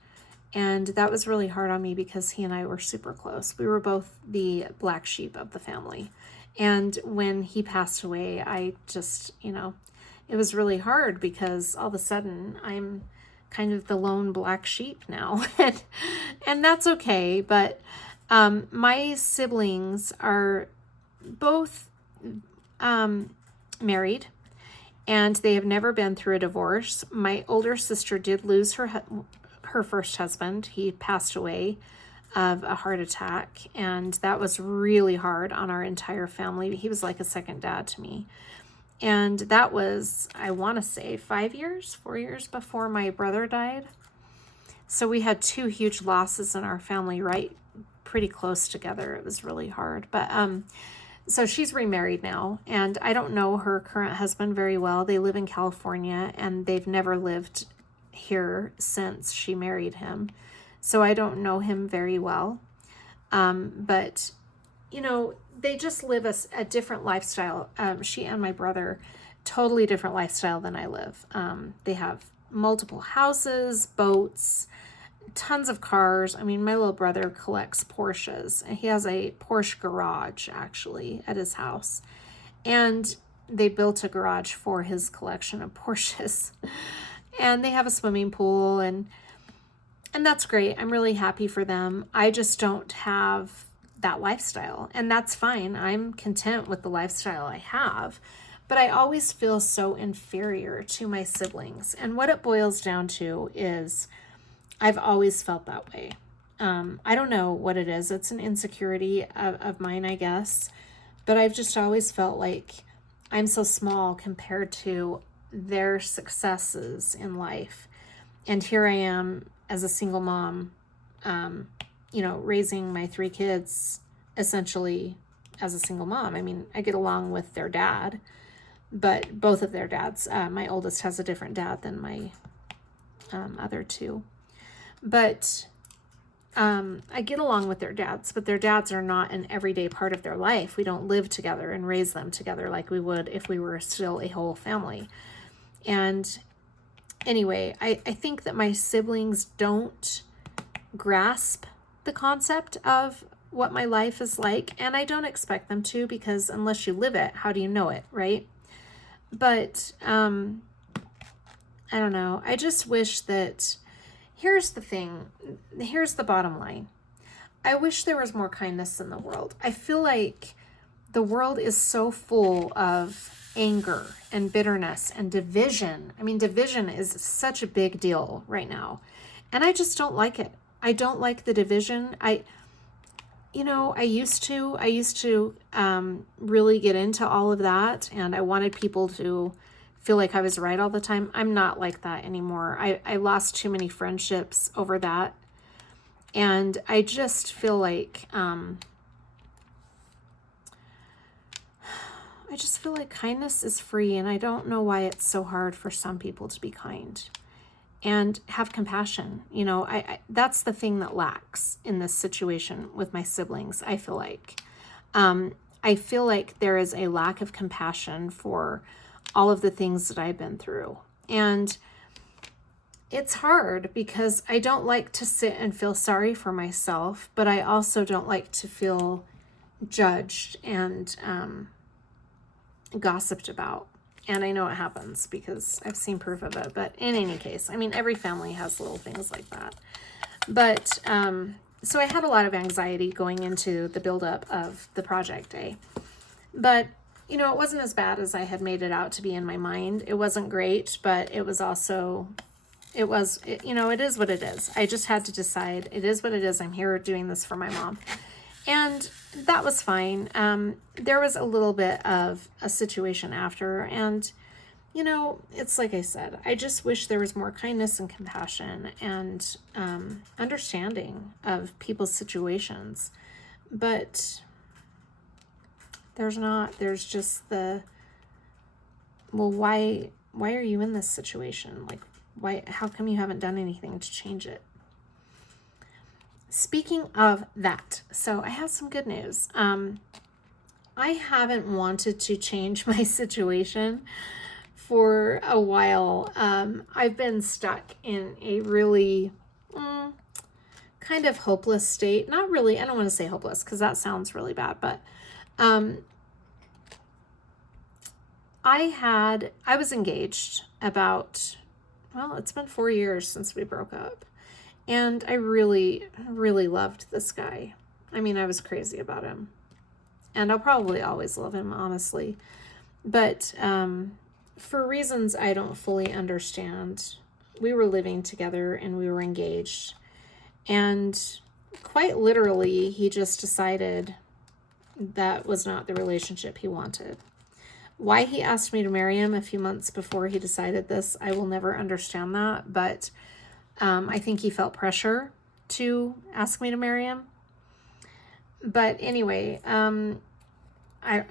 And that was really hard on me because he and I were super close. We were both the black sheep of the family. And when he passed away, I just, it was really hard because all of a sudden I'm kind of the lone black sheep now. And that's okay. But my siblings are both married, and they have never been through a divorce. My older sister did lose her first husband. He passed away of a heart attack, and that was really hard on our entire family. He was like a second dad to me. And that was, I want to say, 4 years before my brother died. So we had two huge losses in our family, right? Pretty close together. It was really hard. But so she's remarried now, and I don't know her current husband very well. They live in California, and they've never lived here since she married him. So I don't know him very well. But, they just live a different lifestyle. She and my brother, totally different lifestyle than I live. They have multiple houses, boats, tons of cars. I mean, my little brother collects Porsches, and he has a Porsche garage actually at his house. And they built a garage for his collection of Porsches. And they have a swimming pool, and that's great. I'm really happy for them. I just don't have that lifestyle, and that's fine. I'm content with the lifestyle I have, but I always feel so inferior to my siblings. And what it boils down to is I've always felt that way. I don't know what it is. It's an insecurity of mine, I guess, but I've just always felt like I'm so small compared to their successes in life. And here I am as a single mom, raising my 3 kids essentially as a single mom. I mean, I get along with their dad, but both of their dads, my oldest has a different dad than my other 2. But I get along with their dads, but their dads are not an everyday part of their life. We don't live together and raise them together like we would if we were still a whole family. And anyway, I think that my siblings don't grasp the concept of what my life is like, and I don't expect them to, because unless you live it, how do you know it, right? But I don't know. I just wish that, here's the thing, here's the bottom line. I wish there was more kindness in the world. I feel like the world is so full of anger and bitterness and division. I mean, division is such a big deal right now, and I just don't like it. I don't like the division. I used to really get into all of that, and I wanted people to feel like I was right all the time. I'm not like that anymore. I lost too many friendships over that, and I just feel like kindness is free, and I don't know why it's so hard for some people to be kind and have compassion. That's the thing that lacks in this situation with my siblings. I feel like there is a lack of compassion for all of the things that I've been through. And it's hard because I don't like to sit and feel sorry for myself, but I also don't like to feel judged and gossiped about. And I know it happens because I've seen proof of it. But in any case, I mean, every family has little things like that. But so I had a lot of anxiety going into the buildup of the project day. But, you know, it wasn't as bad as I had made it out to be in my mind. It wasn't great, but it was also, you know, it is what it is. I just had to decide, it is what it is. I'm here doing this for my mom. And that was fine. There was a little bit of a situation after, and, you know, it's like I said, I just wish there was more kindness and compassion and understanding of people's situations. But there's not. There's just the, well, why are you in this situation? Like, how come you haven't done anything to change it? Speaking of that, so I have some good news. I haven't wanted to change my situation for a while. I've been stuck in a really kind of hopeless state. Not really, I don't want to say hopeless because that sounds really bad, but I was engaged about, well, it's been 4 years since we broke up. And I really, really loved this guy. I mean, I was crazy about him. And I'll probably always love him, honestly. But for reasons I don't fully understand, we were living together and we were engaged. And quite literally, he just decided that was not the relationship he wanted. Why he asked me to marry him a few months before he decided this, I will never understand that. But I think he felt pressure to ask me to marry him. But anyway, I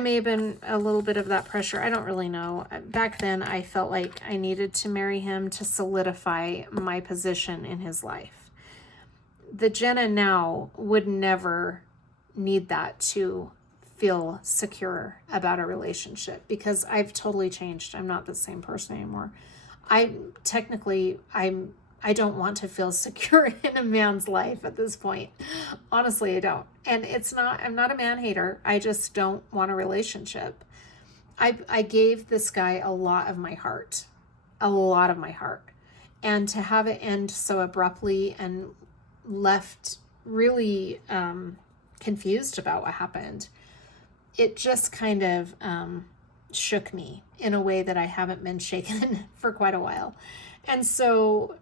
may have been a little bit of that pressure. I don't really know. Back then, I felt like I needed to marry him to solidify my position in his life. The Jenna now would never need that to feel secure about a relationship because I've totally changed. I'm not the same person anymore. I don't want to feel secure in a man's life at this point. Honestly, I don't. And I'm not a man hater. I just don't want a relationship. I gave this guy a lot of my heart. And to have it end so abruptly and left really confused about what happened, it just kind of shook me in a way that I haven't been shaken for quite a while. And so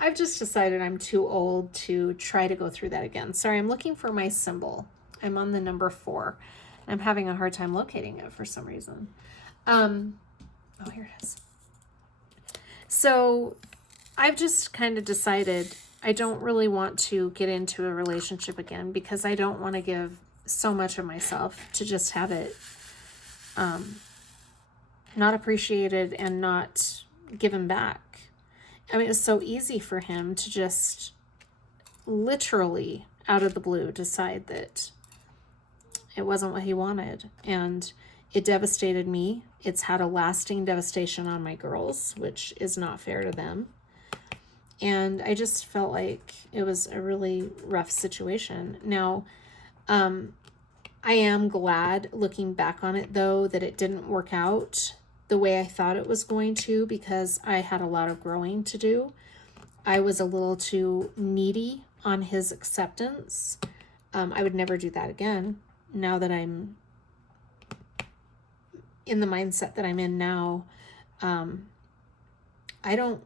I've just decided I'm too old to try to go through that again. Sorry, I'm looking for my symbol. I'm on the number 4. I'm having a hard time locating it for some reason. Oh, here it is. So I've just kind of decided I don't really want to get into a relationship again because I don't want to give so much of myself to just have it not appreciated and not given back. I mean, it's so easy for him to just literally out of the blue decide that it wasn't what he wanted. And it devastated me. It's had a lasting devastation on my girls, which is not fair to them. And I just felt like it was a really rough situation. Now, I am glad looking back on it, though, that it didn't work out the way I thought it was going to because I had a lot of growing to do. I was a little too needy on his acceptance. I would never do that again. Now that I'm in the mindset that I'm in now, I don't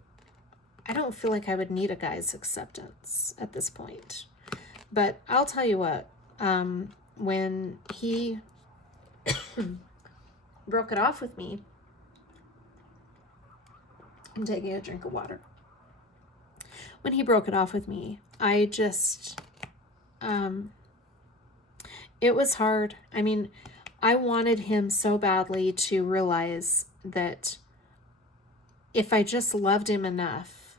feel like I would need a guy's acceptance at this point. But I'll tell you what, when he broke it off with me, I'm taking a drink of water. When he broke it off with me, I just, it was hard. I mean, I wanted him so badly to realize that if I just loved him enough,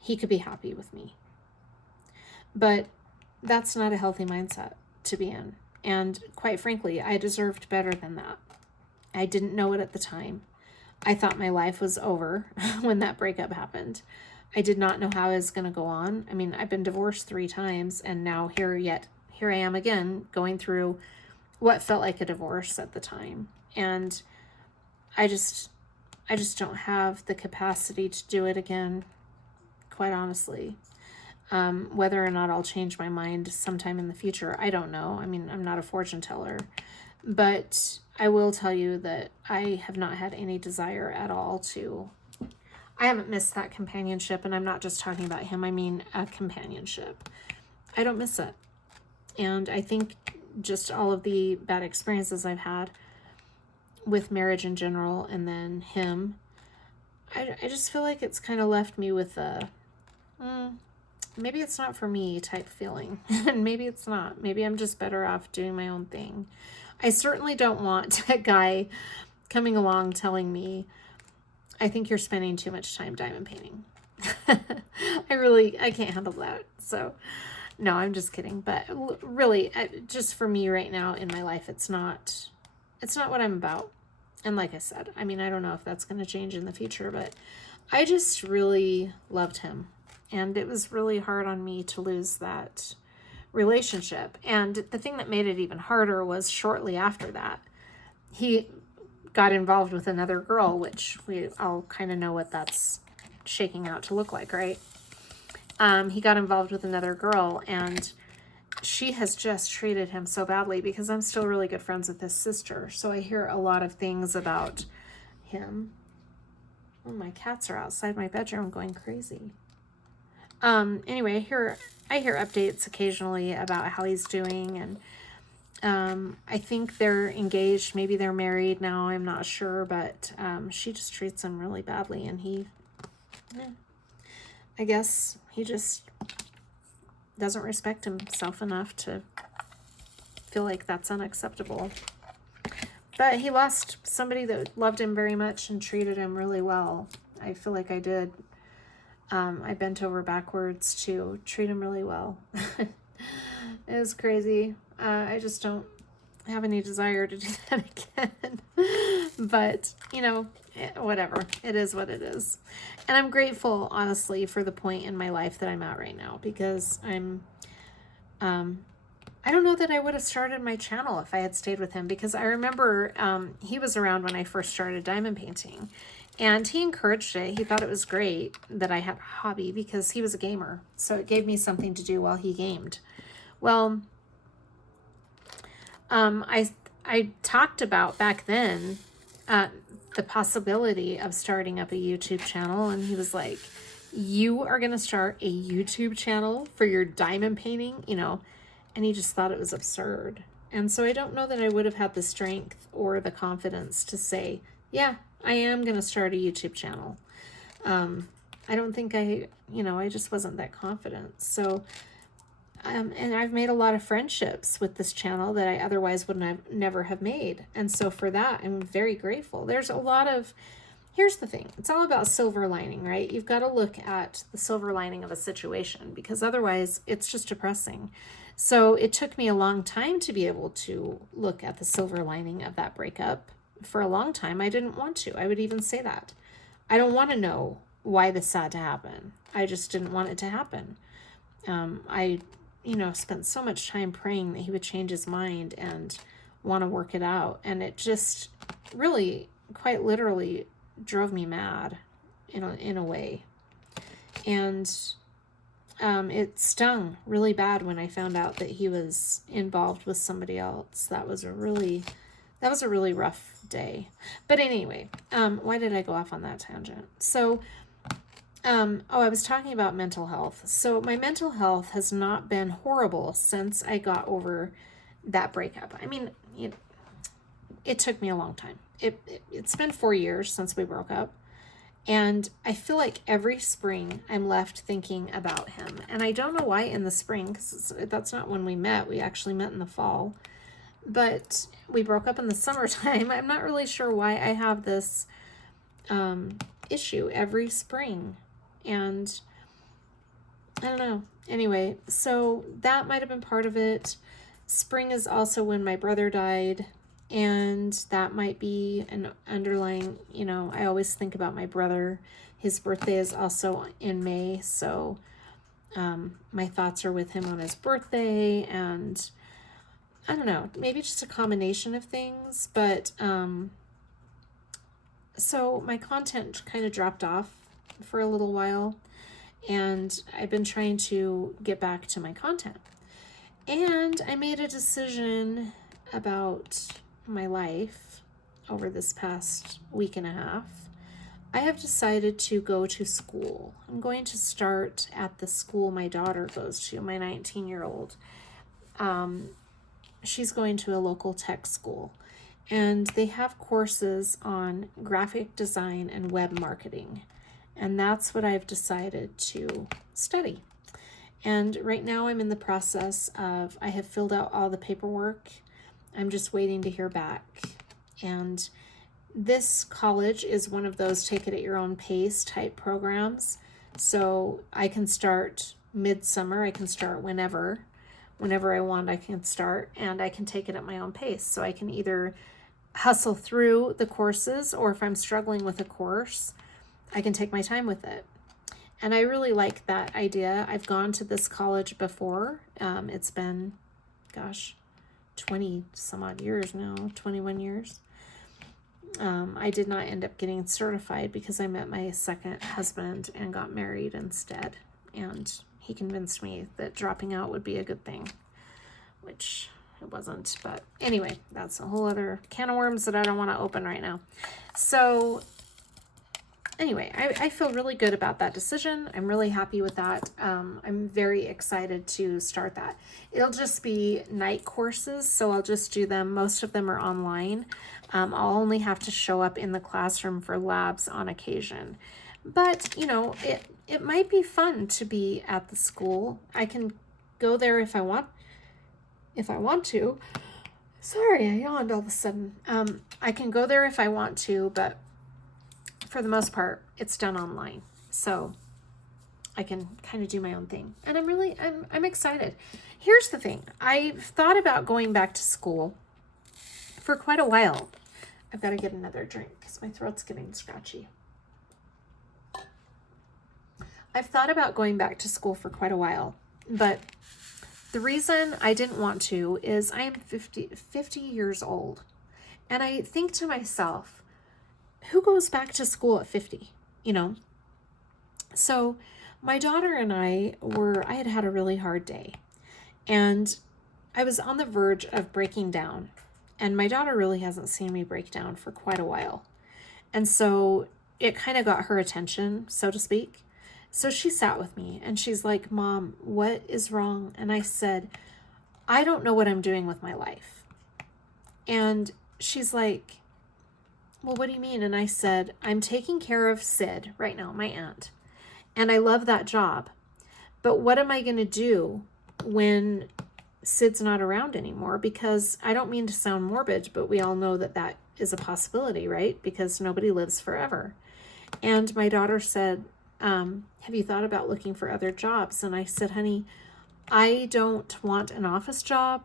he could be happy with me. But that's not a healthy mindset to be in. And quite frankly, I deserved better than that. I didn't know it at the time. I thought my life was over when that breakup happened. I did not know how I was going to go on. I mean, I've been divorced 3 times, and now here I am again going through what felt like a divorce at the time. And I just don't have the capacity to do it again, quite honestly. Whether or not I'll change my mind sometime in the future, I don't know. I mean, I'm not a fortune teller, but I will tell you that I have not had any desire at all to, I haven't missed that companionship, and I'm not just talking about him, I mean a companionship. I don't miss it. And I think just all of the bad experiences I've had with marriage in general, and then him, I just feel like it's kind of left me with a, maybe it's not for me type feeling. And maybe it's not. Maybe I'm just better off doing my own thing. I certainly don't want that guy coming along telling me, I think you're spending too much time diamond painting. I can't handle that. So no, I'm just kidding. But really, just for me right now in my life, it's not what I'm about. And like I said, I mean, I don't know if that's going to change in the future, but I just really loved him. And it was really hard on me to lose that relationship. And the thing that made it even harder was shortly after that, he got involved with another girl, which we all kind of know what that's shaking out to look like, right? He got involved with another girl, and she has just treated him so badly, because I'm still really good friends with his sister. So I hear a lot of things about him. Oh, my cats are outside my bedroom going crazy. Anyway, I hear updates occasionally about how he's doing, and I think they're engaged. Maybe they're married now. I'm not sure, but she just treats him really badly, and I guess he just doesn't respect himself enough to feel like that's unacceptable. But he lost somebody that loved him very much and treated him really well. I feel like I did. I bent over backwards to treat him really well. It was crazy. I just don't have any desire to do that again. But, whatever. It is what it is. And I'm grateful, honestly, for the point in my life that I'm at right now, because I don't know that I would have started my channel if I had stayed with him, because I remember he was around when I first started diamond painting. And he encouraged it. He thought it was great that I had a hobby, because he was a gamer. So it gave me something to do while he gamed. Well, I talked about back then the possibility of starting up a YouTube channel. And he was like, you are going to start a YouTube channel for your diamond painting, and he just thought it was absurd. And so I don't know that I would have had the strength or the confidence to say, yeah, I am going to start a YouTube channel. I don't think I just wasn't that confident. So, and I've made a lot of friendships with this channel that I otherwise never have made. And so for that, I'm very grateful. There's a lot of, here's the thing. It's all about silver lining, right? You've got to look at the silver lining of a situation, because otherwise it's just depressing. So it took me a long time to be able to look at the silver lining of that breakup. For a long time, I didn't want to. I would even say that. I don't want to know why this had to happen. I just didn't want it to happen. I spent so much time praying that he would change his mind and want to work it out. And it just really, quite literally, drove me mad in a way. And it stung really bad when I found out that he was involved with somebody else. That was a really rough day. But anyway, why did I go off on that tangent? So, I was talking about mental health. So my mental health has not been horrible since I got over that breakup. I mean, it took me a long time. It's been 4 years since we broke up. And I feel like every spring I'm left thinking about him. And I don't know why in the spring, because that's not when we met. We actually met in the fall. But we broke up in the summertime. I'm not really sure why I have this issue every spring. And I don't know. Anyway, so that might have been part of it. Spring is also when my brother died. And that might be an underlying, you know, I always think about my brother. His birthday is also in May, so my thoughts are with him on his birthday, and I don't know, maybe just a combination of things. But so my content kind of dropped off for a little while, and I've been trying to get back to my content. And I made a decision about my life over this past week and a half. I have decided to go to school. I'm going to start at the school my daughter goes to, my 19-year-old. She's going to a local tech school, and they have courses on graphic design and web marketing. And that's what I've decided to study. And right now I'm in the process of, I have filled out all the paperwork. I'm just waiting to hear back. And this college is one of those take it at your own pace type programs. So I can start midsummer. I can start whenever I want, I can start, and I can take it at my own pace. So I can either hustle through the courses, or if I'm struggling with a course, I can take my time with it. And I really like that idea. I've gone to this college before. It's been, 20 some odd years now, 21 years. I did not end up getting certified because I met my second husband and got married instead. And he convinced me that dropping out would be a good thing, which it wasn't. But anyway, that's a whole other can of worms that I don't want to open right now. So anyway, I feel really good about that decision. I'm really happy with that. I'm very excited to start that. It'll just be night courses, so I'll just do them. Most of them are online. I'll only have to show up in the classroom for labs on occasion. But, you know, it might be fun to be at the school. I can go there if I want to. Sorry, I yawned all of a sudden. I can go there if I want to, but for the most part, it's done online. So I can kind of do my own thing. And I'm excited. Here's the thing. I've thought about going back to school for quite a while. I've got to get another drink because my throat's getting scratchy. I've thought about going back to school for quite a while, but the reason I didn't want to is I am 50 years old. And I think to myself, who goes back to school at 50, you know? So my daughter and I had a really hard day, and I was on the verge of breaking down, and my daughter really hasn't seen me break down for quite a while. And so it kind of got her attention, so to speak. So she sat with me and she's like, "Mom, what is wrong?" And I said, "I don't know what I'm doing with my life." And she's like, "Well, what do you mean?" And I said, "I'm taking care of Sid right now, my aunt. And I love that job. But what am I going to do when Sid's not around anymore?" Because I don't mean to sound morbid, but we all know that that is a possibility, right? Because nobody lives forever. And my daughter said, "Have you thought about looking for other jobs?" And I said, "Honey, I don't want an office job."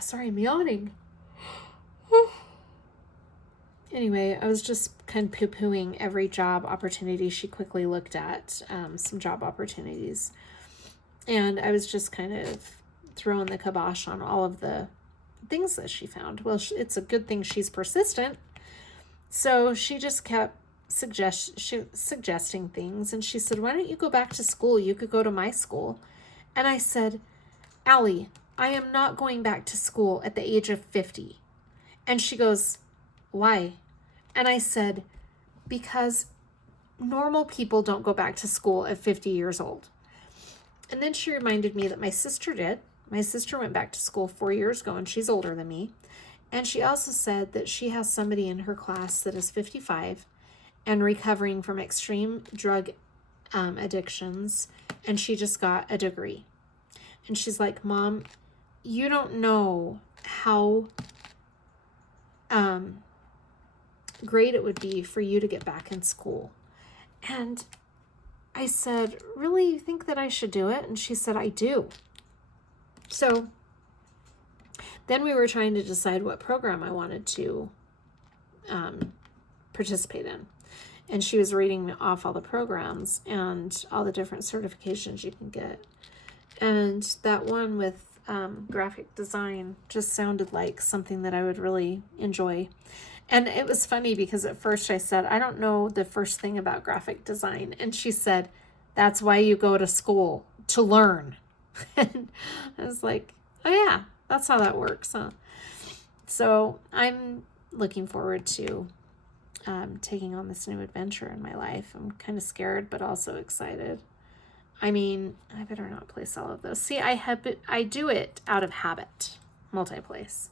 Sorry, I'm yawning. Anyway, I was just kind of poo-pooing every job opportunity. She quickly looked at some job opportunities. And I was just kind of throwing the kibosh on all of the things that she found. Well, it's a good thing she's persistent. So she just kept suggesting things. And she said, "Why don't you go back to school? You could go to my school." And I said, "Allie, I am not going back to school at the age of 50. And she goes, "Why?" And I said, "Because normal people don't go back to school at 50 years old." And then she reminded me that my sister did. My sister went back to school 4 years ago, and she's older than me. And she also said that she has somebody in her class that is 55 and recovering from extreme drug addictions, and she just got a degree. And she's like, "Mom, you don't know how great it would be for you to get back in school." And I said, "Really, you think that I should do it?" And she said, "I do." So Then we were trying to decide what program I wanted to participate in. And she was reading off all the programs and all the different certifications you can get. And that one with graphic design just sounded like something that I would really enjoy. And it was funny because at first I said, I don't know the first thing about graphic design. And she said, that's why you go to school, to learn. And I was like, oh yeah, that's how that works, huh? So I'm looking forward to taking on this new adventure in my life. I'm kind of scared, but also excited. I mean, I better not place all of those. See, I do it out of habit, multi-place,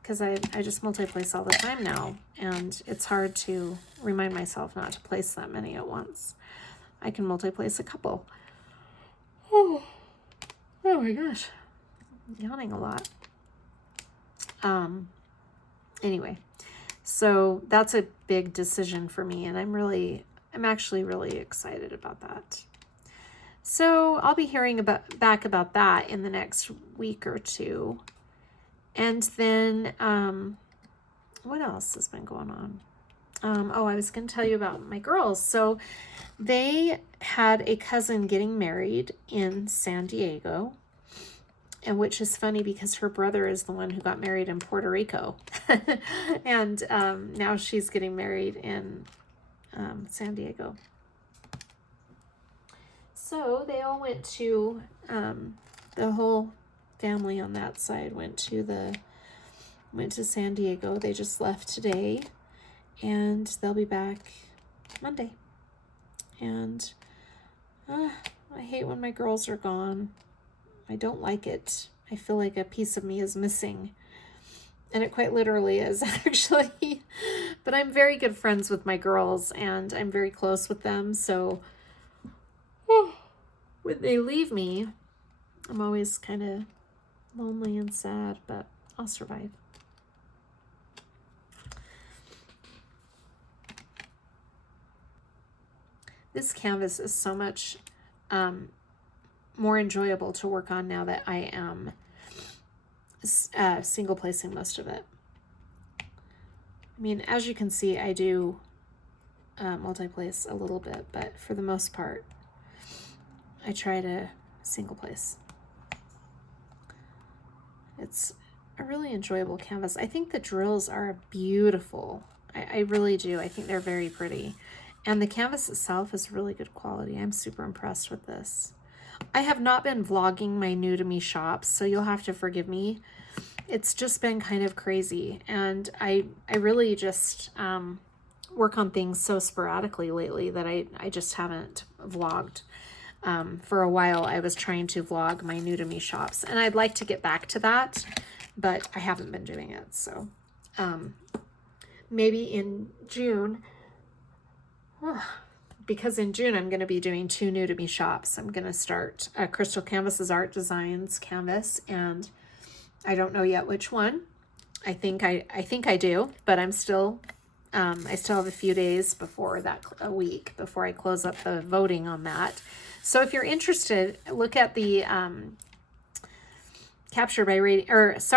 because I just multi-place all the time now, and it's hard to remind myself not to place that many at once. I can multi-place a couple. Oh my gosh, I'm yawning a lot. Anyway, so that's a big decision for me, and I'm actually really excited about that. So I'll be hearing back about that in the next week or two. And then, what else has been going on? I was going to tell you about my girls. So they had a cousin getting married in San Diego, and which is funny because her brother is the one who got married in Puerto Rico. And now she's getting married in San Diego. So they all went to, the whole family on that side went to San Diego. They just left today, and they'll be back Monday. And I hate when my girls are gone. I don't like it. I feel like a piece of me is missing. And it quite literally is, actually. But I'm very good friends with my girls, and I'm very close with them. So when they leave me, I'm always kind of lonely and sad, but I'll survive. This canvas is so much more enjoyable to work on now that I am single placing most of it. I mean, as you can see, I do multi-place a little bit, but for the most part, I try to single place. It's a really enjoyable canvas. I think the drills are beautiful. I really do. I think they're very pretty. And the canvas itself is really good quality. I'm super impressed with this. I have not been vlogging my new to me shops, so you'll have to forgive me. It's just been kind of crazy. And I really just work on things so sporadically lately that I just haven't vlogged. For a while, I was trying to vlog my new to me shops, and I'd like to get back to that, but I haven't been doing it. So maybe in June, because in June I'm going to be doing 2 new to me shops. I'm going to start Crystal Canvas's Art Designs canvas, and I don't know yet which one. I think I do, but I'm still I still have a few days before that, a week before I close up the voting on that. So if you're interested, look at the Capture by Radiance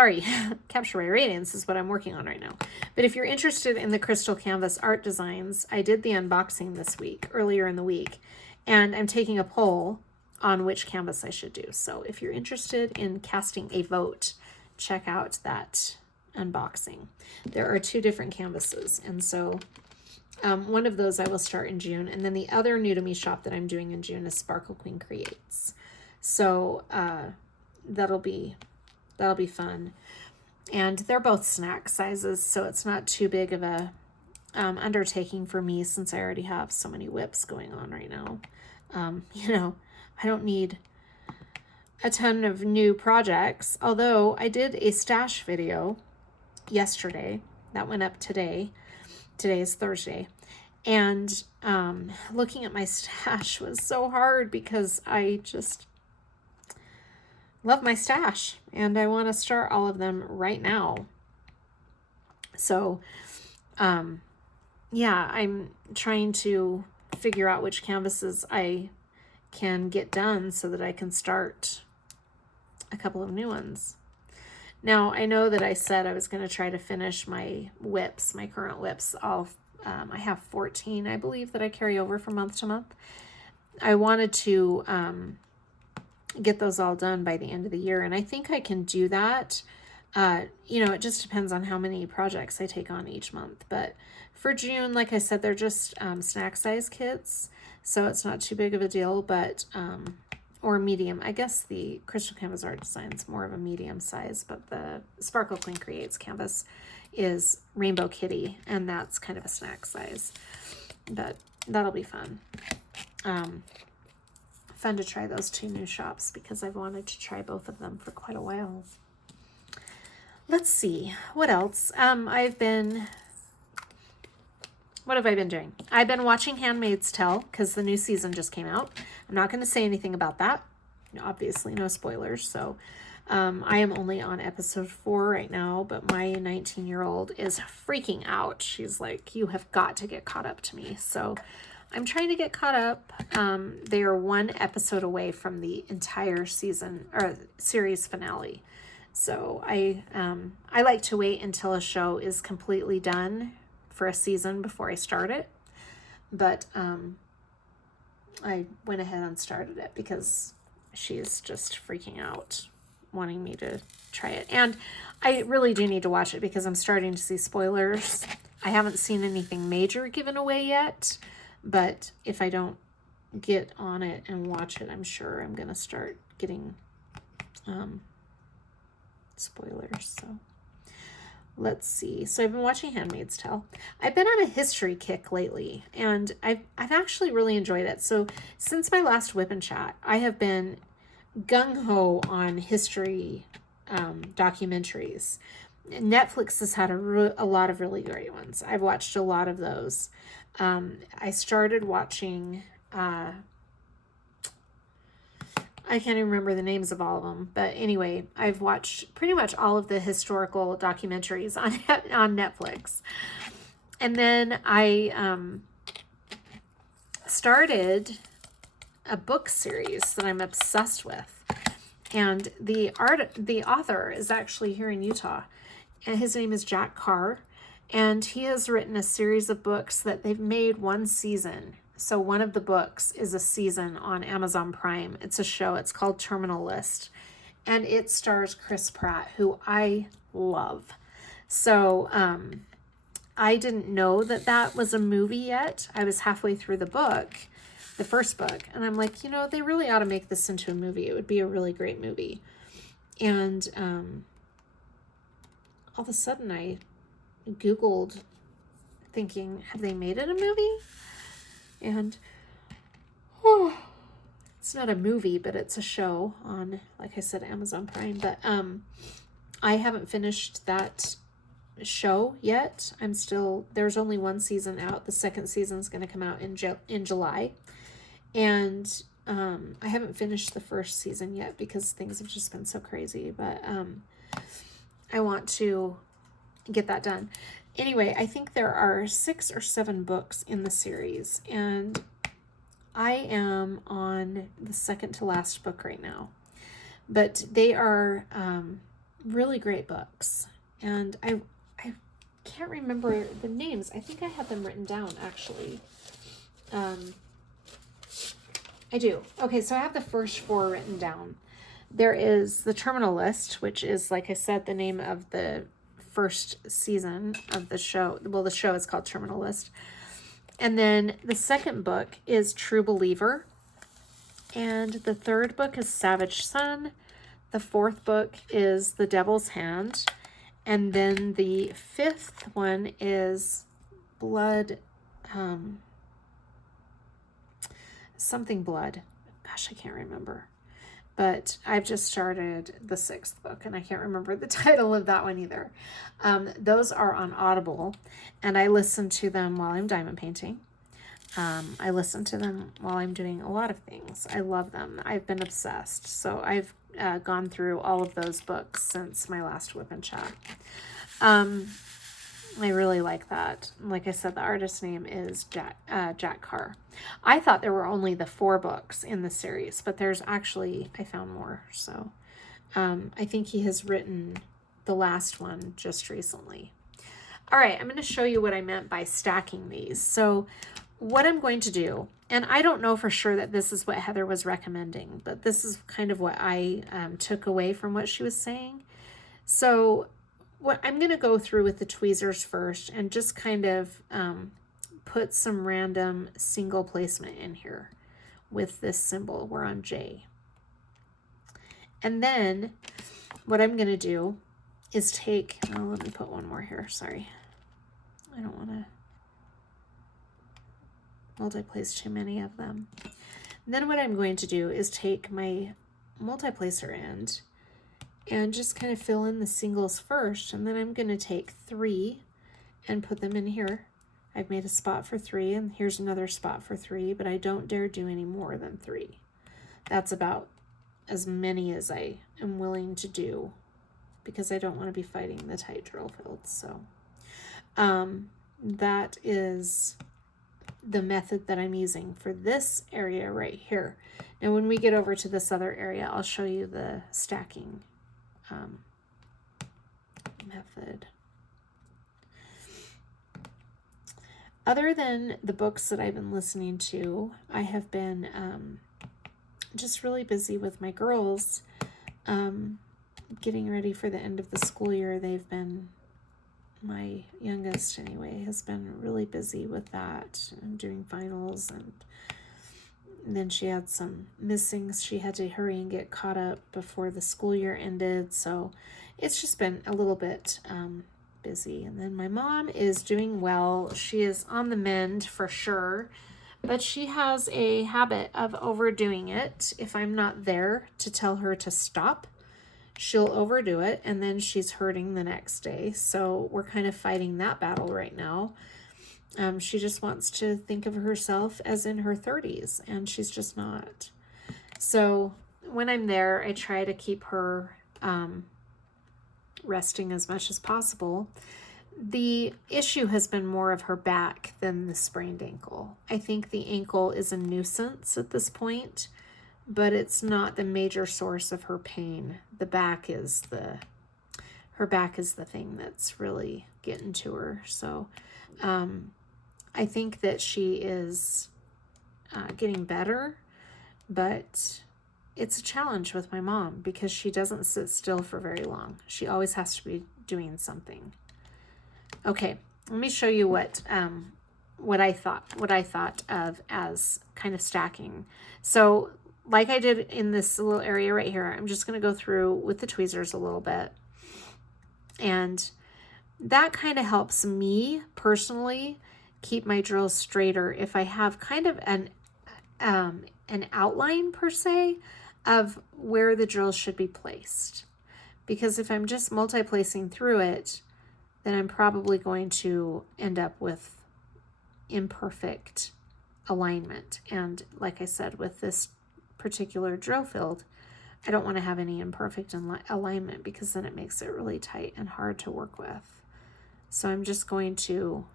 is what I'm working on right now. But if you're interested in the Crystal Canvas Art Designs, I did the unboxing this week, earlier in the week, and I'm taking a poll on which canvas I should do. So if you're interested in casting a vote, check out that unboxing. There are 2 different canvases, and so one of those I will start in June, and then the other new to me shop that I'm doing in June is Sparkle Queen Creates. So that'll be fun, and they're both snack sizes, so it's not too big of a undertaking for me since I already have so many WIPs going on right now. You know, I don't need a ton of new projects, although I did a stash video yesterday that went up today. Today is Thursday, and looking at my stash was so hard because I just love my stash and I want to start all of them right now. So yeah, I'm trying to figure out which canvases I can get done so that I can start a couple of new ones. Now, I know that I said I was going to try to finish my WIPs, my current WIPs. I have 14, I believe, that I carry over from month to month. I wanted to get those all done by the end of the year, and I think I can do that. It just depends on how many projects I take on each month. But for June, like I said, they're just snack size kits, so it's not too big of a deal, but or medium. I guess the Crystal Canvas Art Design is more of a medium size, but the Sparkle Clean Creates canvas is Rainbow Kitty, and that's kind of a snack size. But that'll be fun. Fun to try those two new shops because I've wanted to try both of them for quite a while. Let's see, what else? What have I been doing? I've been watching Handmaid's Tale because the new season just came out. I'm not going to say anything about that. Obviously, no spoilers. So I am only on episode 4 right now, but my 19-year-old is freaking out. She's like, you have got to get caught up to me. So I'm trying to get caught up. They are 1 episode away from the entire season or series finale. So I like to wait until a show is completely done for a season before I start it. But I went ahead and started it because she's just freaking out, wanting me to try it. And I really do need to watch it because I'm starting to see spoilers. I haven't seen anything major given away yet, but if I don't get on it and watch it, I'm sure I'm going to start getting spoilers. So let's see. So I've been watching Handmaid's Tale. I've been on a history kick lately, and I've actually really enjoyed it. So since my last WIP and Chat, I have been gung-ho on history documentaries. Netflix has had a lot of really great ones. I've watched a lot of those. I started watching I can't even remember the names of all of them. But anyway, I've watched pretty much all of the historical documentaries on Netflix. And then I started a book series that I'm obsessed with. And the author is actually here in Utah. And his name is Jack Carr. And he has written a series of books that they've made 1 season. So one of the books is a season on Amazon Prime. It's a show. It's called Terminal List. And it stars Chris Pratt, who I love. So I didn't know that was a movie yet. I was halfway through the book, the first book. And I'm like, they really ought to make this into a movie. It would be a really great movie. And all of a sudden I Googled thinking, have they made it a movie? And it's not a movie, but it's a show on, like I said, Amazon Prime. But I haven't finished that show yet. There's only 1 season out. The second season is going to come out in July. And I haven't finished the first season yet because things have just been so crazy. But I want to get that done. Anyway, I think there are 6 or 7 books in the series, and I am on the second to last book right now. But they are really great books, and I can't remember the names. I think I have them written down, actually. I do. Okay, so I have the first 4 written down. There is the Terminal List, which is, like I said, the name of the first season of the show. Well, the show is called Terminal List. And then the second book is True Believer. And the third book is Savage Son. The 4th book is The Devil's Hand. And then the 5th one is Blood, something Blood. Gosh, I can't remember. But I've just started the 6th book, and I can't remember the title of that one either. Those are on Audible, and I listen to them while I'm diamond painting. I listen to them while I'm doing a lot of things. I love them. I've been obsessed. So I've gone through all of those books since my last WIP and Chat. I really like that. Like I said, the artist's name is Jack Carr. I thought there were only the 4 books in the series, but there's actually, I found more. So I think he has written the last one just recently. All right, I'm going to show you what I meant by stacking these. So what I'm going to do, and I don't know for sure that this is what Heather was recommending, but this is kind of what I took away from what she was saying. So what I'm going to go through with the tweezers first and just kind of put some random single placement in here with this symbol. We're on J. And then what I'm going to do is take, oh, let me put one more here. Sorry. I don't want to multi-place too many of them. And then what I'm going to do is take my multi-placer end and just kind of fill in the singles first. And then I'm going to take 3 and put them in here. I've made a spot for 3, and here's another spot for 3, but I don't dare do any more than 3. That's about as many as I am willing to do because I don't want to be fighting the tight drill fields. So that is the method that I'm using for this area right here. Now when we get over to this other area, I'll show you the stacking method. Other than the books that I've been listening to, I have been just really busy with my girls, getting ready for the end of the school year. They've been, my youngest anyway, has been really busy with that and doing finals, and then she had some missings. She had to hurry and get caught up before the school year ended, so it's just been a little bit busy. And then my mom is doing well. She is on the mend for sure, but she has a habit of overdoing it. If I'm not there to tell her to stop, she'll overdo it, and then she's hurting the next day. So we're kind of fighting that battle right now. She just wants to think of herself as in her 30s, and she's just not. So when I'm there, I try to keep her resting as much as possible. The issue has been more of her back than the sprained ankle. I think the ankle is a nuisance at this point, but it's not the major source of her pain. The back is her back is the thing that's really getting to her. So I think that she is getting better, but it's a challenge with my mom because she doesn't sit still for very long. She always has to be doing something. Okay, let me show you what I thought of as kind of stacking. So like I did in this little area right here, I'm just going to go through with the tweezers a little bit. And that kind of helps me personally keep my drills straighter if I have kind of an outline per se of where the drills should be placed. Because if I'm just multi-placing through it, then I'm probably going to end up with imperfect alignment. And like I said, with this particular drill field, I don't want to have any imperfect alignment because then it makes it really tight and hard to work with. So I'm just going to,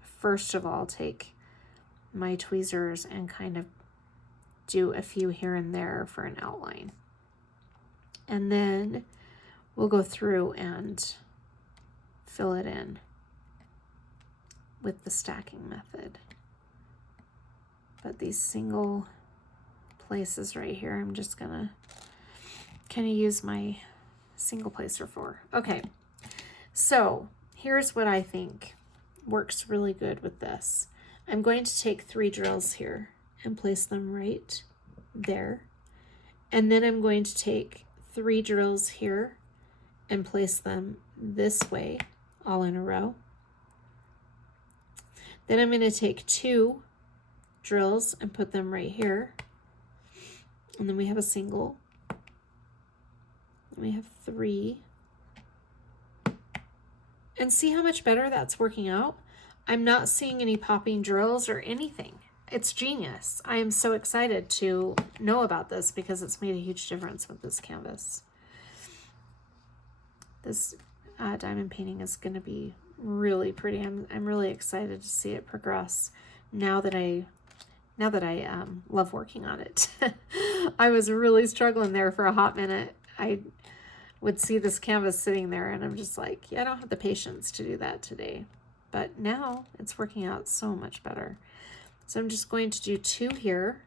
first of all, take my tweezers and kind of do a few here and there for an outline. And then we'll go through and fill it in with the stacking method. But these single places right here, I'm just gonna kind of use my single placer for. Okay, so here's what I think works really good with this. I'm going to take 3 drills here and place them right there. And then I'm going to take 3 drills here and place them this way, all in a row. Then I'm going to take 2 drills and put them right here. And then we have a single. And we have 3. And see how much better that's working out? I'm not seeing any popping drills or anything. It's genius. I am so excited to know about this because it's made a huge difference with this canvas. This diamond painting is going to be really pretty. I'm really excited to see it progress now that I love working on it. I was really struggling there for a hot minute. I would see this canvas sitting there and I'm just like, yeah, I don't have the patience to do that today. But now it's working out so much better. So I'm just going to do 2 here,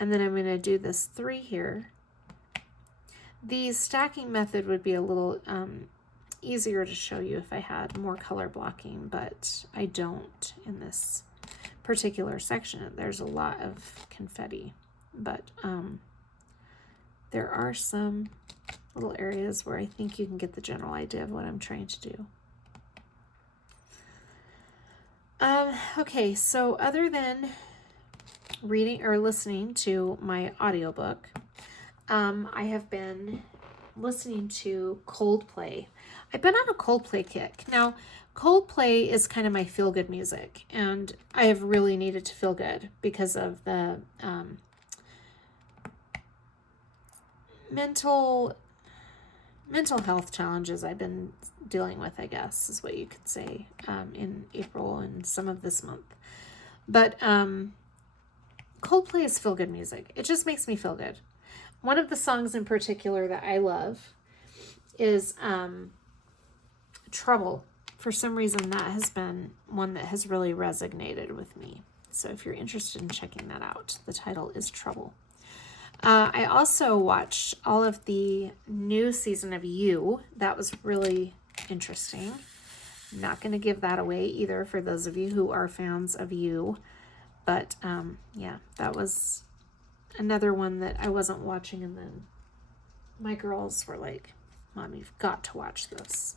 and then I'm going to do this 3 here. The stacking method would be a little easier to show you if I had more color blocking, but I don't in this particular section. There's a lot of confetti, but there are some little areas where I think you can get the general idea of what I'm trying to do. Okay, so other than reading or listening to my audiobook, I have been listening to Coldplay. I've been on a Coldplay kick. Now, Coldplay is kind of my feel-good music, and I have really needed to feel good because of the mental health challenges I've been dealing with, I guess, is what you could say, in April and some of this month. But Coldplay is feel-good music. It just makes me feel good. One of the songs in particular that I love is Trouble. For some reason, that has been one that has really resonated with me. So if you're interested in checking that out, the title is Trouble. I also watched all of the new season of You. That was really interesting. I'm not going to give that away either for those of you who are fans of You. But yeah, that was another one that I wasn't watching, and then my girls were like, Mom, you've got to watch this,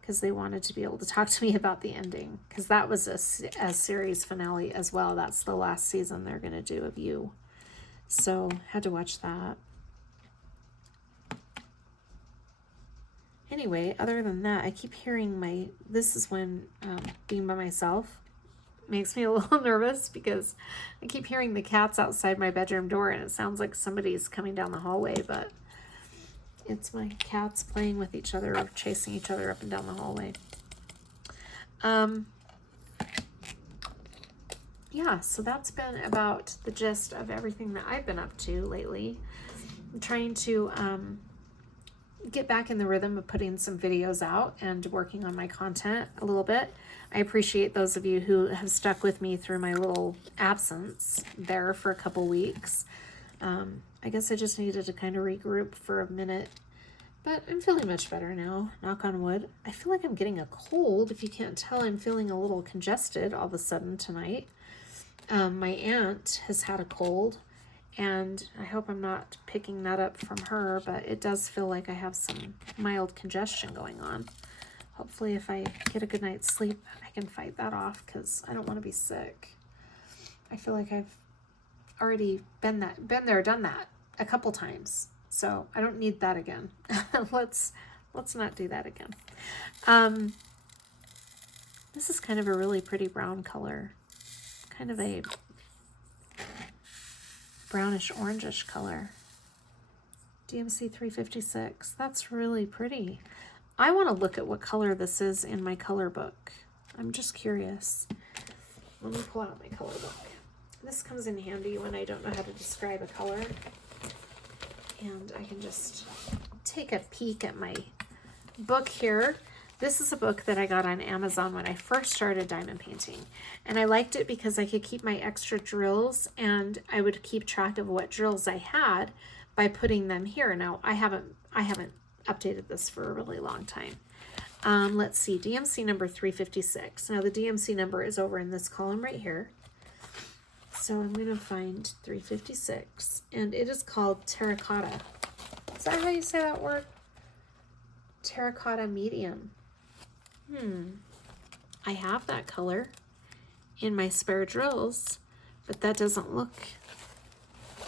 because they wanted to be able to talk to me about the ending, because that was a series finale as well. That's the last season they're going to do of You. So had to watch that. Anyway, other than that, I keep hearing this is when being by myself makes me a little nervous, because I keep hearing the cats outside my bedroom door, and it sounds like somebody's coming down the hallway, but it's my cats playing with each other or chasing each other up and down the hallway. Yeah, so that's been about the gist of everything that I've been up to lately. I'm trying to get back in the rhythm of putting some videos out and working on my content a little bit. I appreciate those of you who have stuck with me through my little absence there for a couple weeks. I guess I just needed to kind of regroup for a minute, but I'm feeling much better now, knock on wood. I feel like I'm getting a cold. If you can't tell, I'm feeling a little congested all of a sudden tonight. My aunt has had a cold, and I hope I'm not picking that up from her, but it does feel like I have some mild congestion going on. Hopefully if I get a good night's sleep, I can fight that off, because I don't want to be sick. I feel like I've already been there, done that a couple times, so I don't need that again. Let's not do that again. This is kind of a really pretty brown color. Kind of a brownish orangish color. DMC 356. That's really pretty. I want to look at what color this is in my color book. I'm just curious. Let me pull out my color book. This comes in handy when I don't know how to describe a color. And I can just take a peek at my book here. This is a book that I got on Amazon when I first started diamond painting. And I liked it because I could keep my extra drills, and I would keep track of what drills I had by putting them here. Now, I haven't updated this for a really long time. Let's see, DMC number 356. Now, the DMC number is over in this column right here. So I'm going to find 356, and it is called Terracotta. Is that how you say that word? Terracotta medium. I have that color in my spare drills, but that doesn't look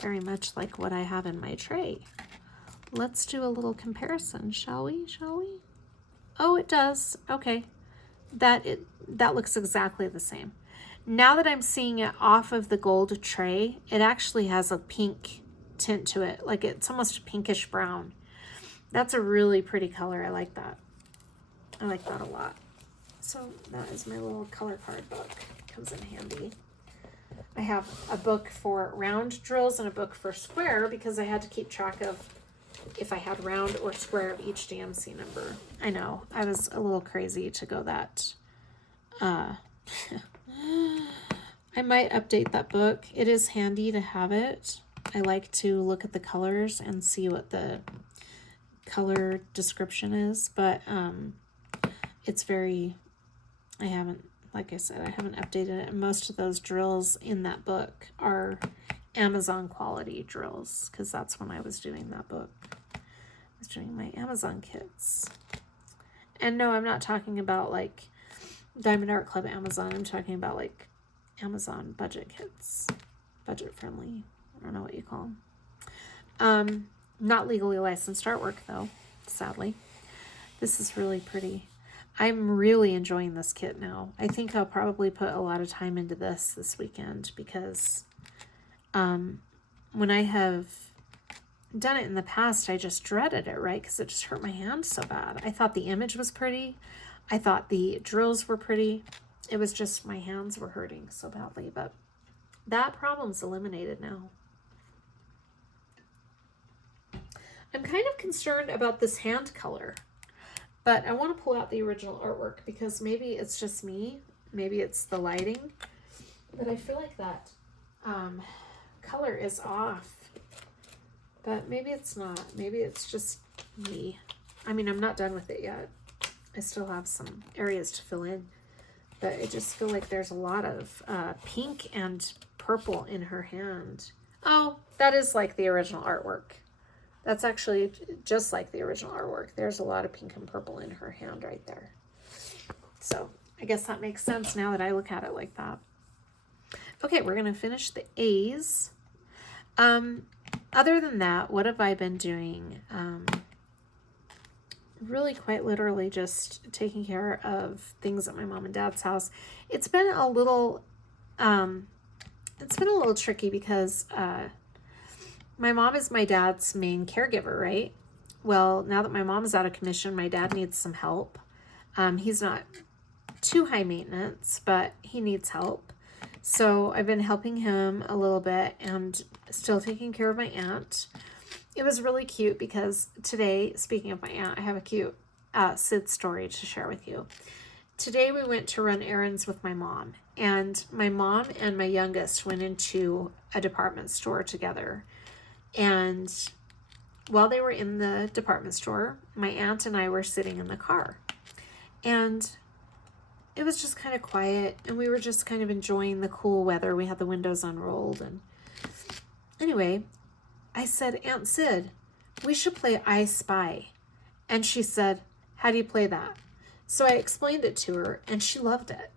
very much like what I have in my tray. Let's do a little comparison, shall we? Oh, it does. Okay. That looks exactly the same. Now that I'm seeing it off of the gold tray, it actually has a pink tint to it. Like it's almost a pinkish brown. That's a really pretty color. I like that. I like that a lot. So that is my little color card book. It comes in handy. I have a book for round drills and a book for square, because I had to keep track of if I had round or square of each DMC number. I know, I was a little crazy to go that. I might update that book. It is handy to have it. I like to look at the colors and see what the color description is, but it's very, like I said, I haven't updated it. And most of those drills in that book are Amazon quality drills, because that's when I was doing that book. I was doing my Amazon kits. And no, I'm not talking about like Diamond Art Club Amazon. I'm talking about like Amazon budget kits. Budget friendly. I don't know what you call them. Not legally licensed artwork though, sadly. This is really pretty. I'm really enjoying this kit now. I think I'll probably put a lot of time into this weekend, because when I have done it in the past, I just dreaded it, right? Because it just hurt my hand so bad. I thought the image was pretty. I thought the drills were pretty. It was just my hands were hurting so badly, but that problem's eliminated now. I'm kind of concerned about this hand color, but I want to pull out the original artwork, because maybe it's just me. Maybe it's the lighting, but I feel like that color is off. But maybe it's not. Maybe it's just me. I mean, I'm not done with it yet. I still have some areas to fill in, but I just feel like there's a lot of pink and purple in her hand. Oh, that is like the original artwork. That's actually just like the original artwork. There's a lot of pink and purple in her hand right there. So I guess that makes sense now that I look at it like that. Okay, we're going to finish the A's. Other than that, what have I been doing? Really quite literally just taking care of things at my mom and dad's house. It's been a little tricky because my mom is my dad's main caregiver, right? Well, now that my mom is out of commission, my dad needs some help. He's not too high maintenance, but he needs help. So I've been helping him a little bit and still taking care of my aunt. It was really cute because today, speaking of my aunt, I have a cute Sid story to share with you. Today we went to run errands with my mom, and my mom and my youngest went into a department store together. And while they were in the department store, my aunt and I were sitting in the car. And it was just kind of quiet, and we were just kind of enjoying the cool weather. We had the windows unrolled, and anyway, I said, Aunt Sid, we should play I Spy. And she said, how do you play that? So I explained it to her, and she loved it.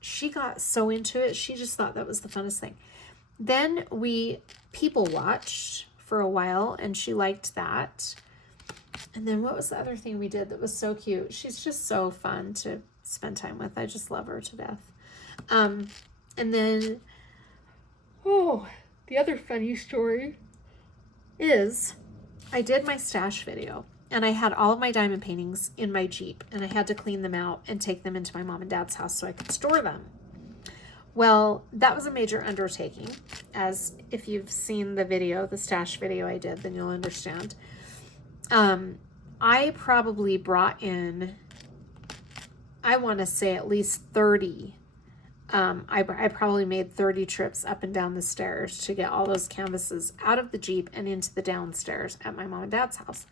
She got so into it. She just thought that was the funnest thing. Then we people watched for a while, and she liked that. And then what was the other thing we did that was so cute? She's just so fun to spend time with. I just love her to death. And then, the other funny story is I did my stash video, and I had all of my diamond paintings in my Jeep, and I had to clean them out and take them into my mom and dad's house so I could store them. Well, that was a major undertaking, as if you've seen the video, the stash video I did, then you'll understand. I probably brought in, I want to say at least 30. I probably made 30 trips up and down the stairs to get all those canvases out of the Jeep and into the downstairs at my mom and dad's house.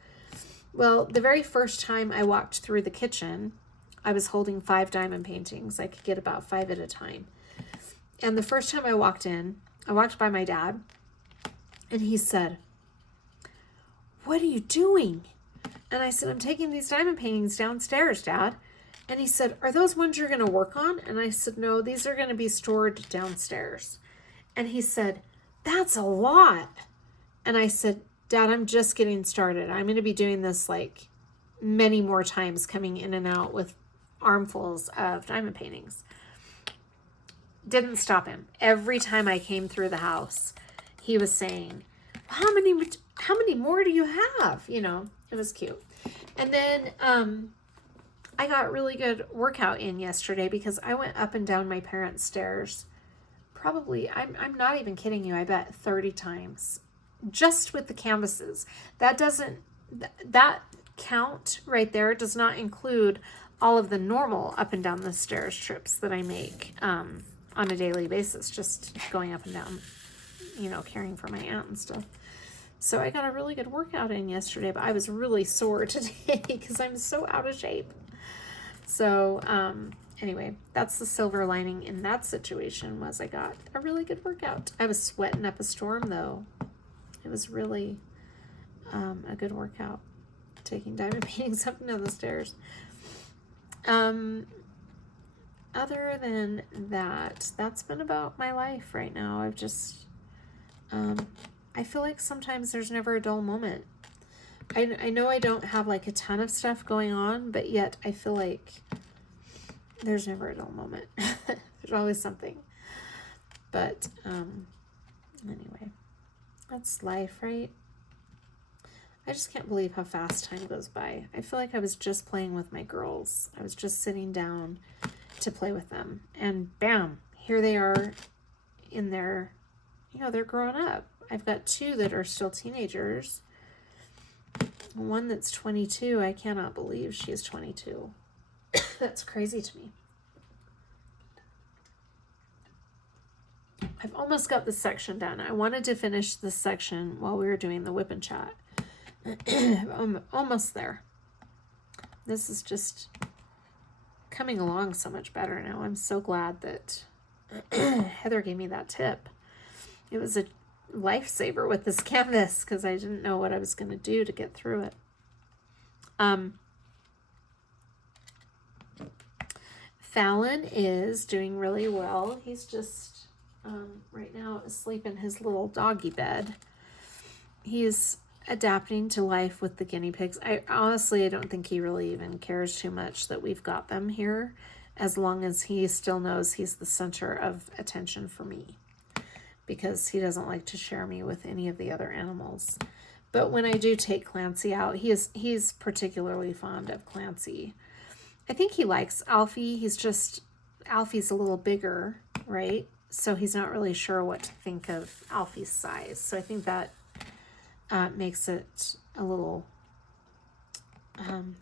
Well, the very first time I walked through the kitchen, I was holding 5 diamond paintings. I could get about 5 at a time. And the first time I walked in, I walked by my dad, and he said, what are you doing? And I said, I'm taking these diamond paintings downstairs, Dad. And he said, are those ones you're going to work on? And I said, no, these are going to be stored downstairs. And he said, that's a lot. And I said, Dad, I'm just getting started. I'm going to be doing this like many more times, coming in and out with armfuls of diamond paintings. Didn't stop him. Every time I came through the house, he was saying, how many more do you have? You know, it was cute. And then I got really good workout in yesterday because I went up and down my parents' stairs probably, I'm not even kidding you, I bet 30 times just with the canvases. That doesn't that count right there does not include all of the normal up and down the stairs trips that I make on a daily basis, just going up and down, you know, caring for my aunt and stuff. So I got a really good workout in yesterday, but I was really sore today because I'm so out of shape. So anyway, that's the silver lining in that situation, was I got a really good workout. I was sweating up a storm though. It was really a good workout, taking diamond paintings up and down the stairs. Other than that, that's been about my life right now. I've just, I feel like sometimes there's never a dull moment. I know I don't have like a ton of stuff going on, but yet I feel like there's never a dull moment. There's always something. But anyway, that's life, right? I just can't believe how fast time goes by. I feel like I was just playing with my girls. I was just sitting down to play with them. And bam, here they are in their, you know, they're growing up. I've got 2 that are still teenagers. One that's 22. I cannot believe she's 22. That's crazy to me. I've almost got this section done. I wanted to finish this section while we were doing the WIP and Chat. I'm almost there. This is just coming along so much better now. I'm so glad that Heather gave me that tip. It was a lifesaver with this canvas because I didn't know what I was going to do to get through it. Fallon is doing really well. He's just right now asleep in his little doggy bed. He's adapting to life with the guinea pigs. I don't think he really even cares too much that we've got them here, as long as he still knows he's the center of attention for me, because he doesn't like to share me with any of the other animals. But when I do take Clancy out, he's particularly fond of Clancy. I think he likes Alfie. Alfie's a little bigger, right? So he's not really sure what to think of Alfie's size. So I think that makes it a little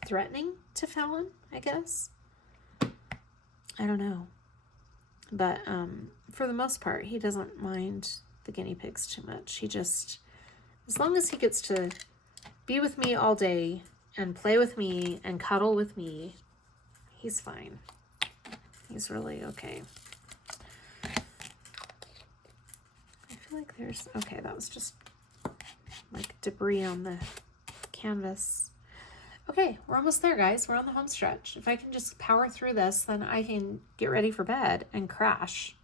threatening to Fallon, I guess. I don't know. But for the most part, he doesn't mind the guinea pigs too much. He just, as long as he gets to be with me all day and play with me and cuddle with me, he's fine. He's really okay. I feel like there's, okay, that was just like debris on the canvas. Okay, we're almost there, guys. We're on the home stretch. If I can just power through this, then I can get ready for bed and crash.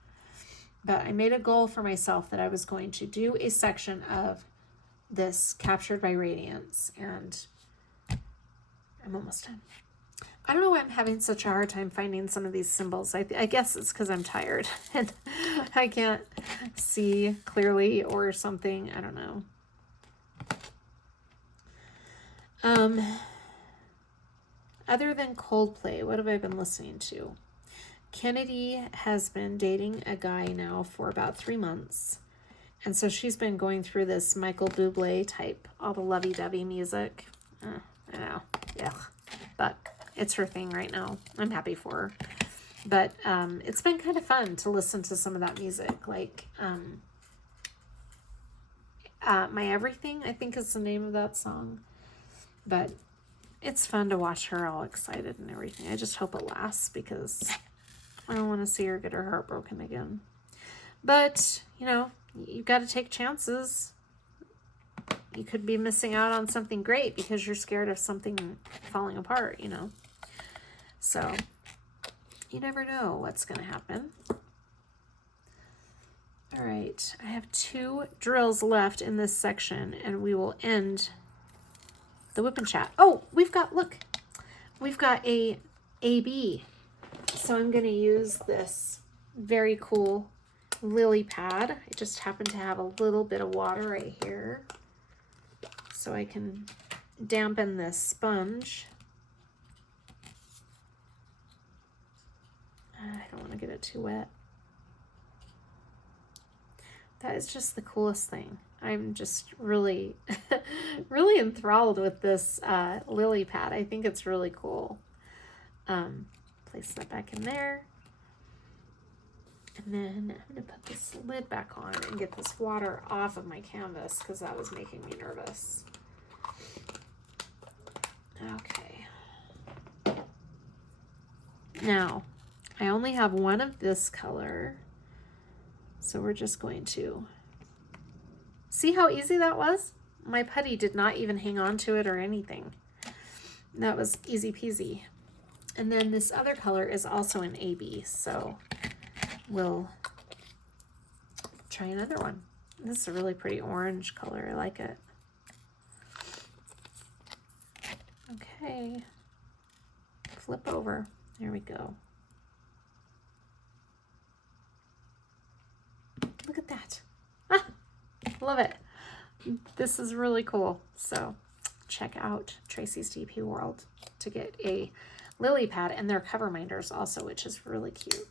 But I made a goal for myself that I was going to do a section of this captured by Radiance, and I'm almost done. I don't know why I'm having such a hard time finding some of these symbols. I guess it's because I'm tired and I can't see clearly or something. I don't know. Other than Coldplay, what have I been listening to? Kennedy has been dating a guy now for about 3 months. And so she's been going through this Michael Bublé type, all the lovey-dovey music. I know, yeah. But it's her thing right now. I'm happy for her. But it's been kind of fun to listen to some of that music. Like My Everything, I think is the name of that song. But it's fun to watch her all excited and everything. I just hope it lasts because I don't want to see her get her heart broken again. But, you know, you've got to take chances. You could be missing out on something great because you're scared of something falling apart, you know. So, you never know what's going to happen. All right, I have 2 drills left in this section, and we will end the WIP and Chat. Oh, we've got a AB. So I'm going to use this very cool lily pad. I just happen to have a little bit of water right here, so I can dampen this sponge. I don't want to get it too wet. That is just the coolest thing. I'm just really, really enthralled with this lily pad. I think it's really cool. Place that back in there. And then I'm going to put this lid back on and get this water off of my canvas because that was making me nervous. Okay. Now, I only have one of this color. So we're just going to see how easy that was? My putty did not even hang on to it or anything. That was easy peasy. And then this other color is also an AB, so we'll try another one. This is a really pretty orange color. I like it. Okay. Flip over. There we go. Look at that. Ah, love it. This is really cool. So check out Tracy's DP World to get a lily pad and their cover minders also, which is really cute.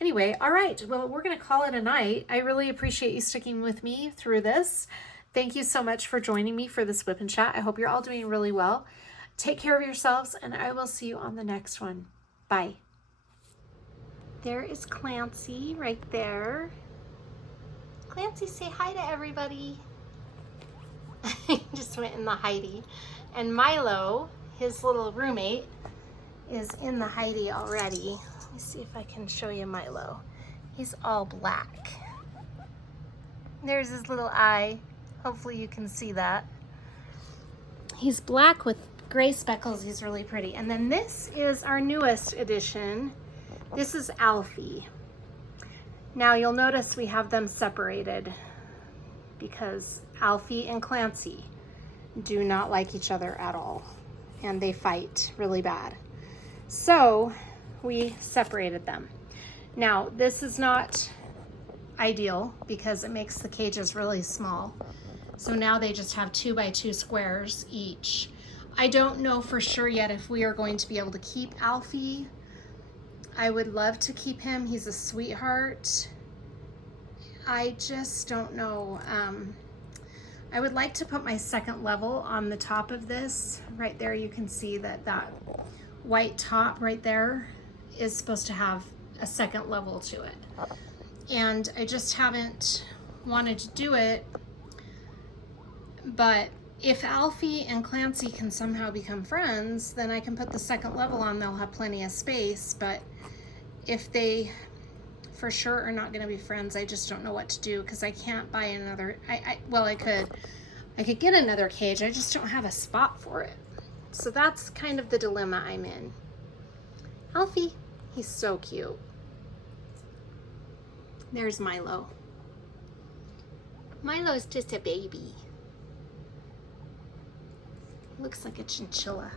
Anyway, all right. Well, we're going to call it a night. I really appreciate you sticking with me through this. Thank you so much for joining me for this WIP and Chat. I hope you're all doing really well. Take care of yourselves, and I will see you on the next one. Bye. There is Clancy right there. Clancy, say hi to everybody. He just went in the hidey. And Milo, his little roommate, is in the hidey already. Let me see if I can show you Milo. He's all black. There's his little eye. Hopefully you can see that. He's black with gray speckles. He's really pretty. And then this is our newest edition. This is Alfie. Now you'll notice we have them separated because Alfie and Clancy do not like each other at all, and they fight really bad. So we separated them. Now this is not ideal because it makes the cages really small. So now they just have 2 by 2 squares each. I don't know for sure yet if we are going to be able to keep Alfie. I would love to keep him. He's a sweetheart. I just don't know. I would like to put my second level on the top of this. Right there you can see that that white top right there is supposed to have a second level to it. And I just haven't wanted to do it. But if Alfie and Clancy can somehow become friends, then I can put the second level on. They'll have plenty of space. But if they for sure are not going to be friends, I just don't know what to do because I can't buy another. Well, I could get another cage. I just don't have a spot for it. So that's kind of the dilemma I'm in. Alfie, he's so cute. There's Milo. Milo's just a baby. Looks like a chinchilla.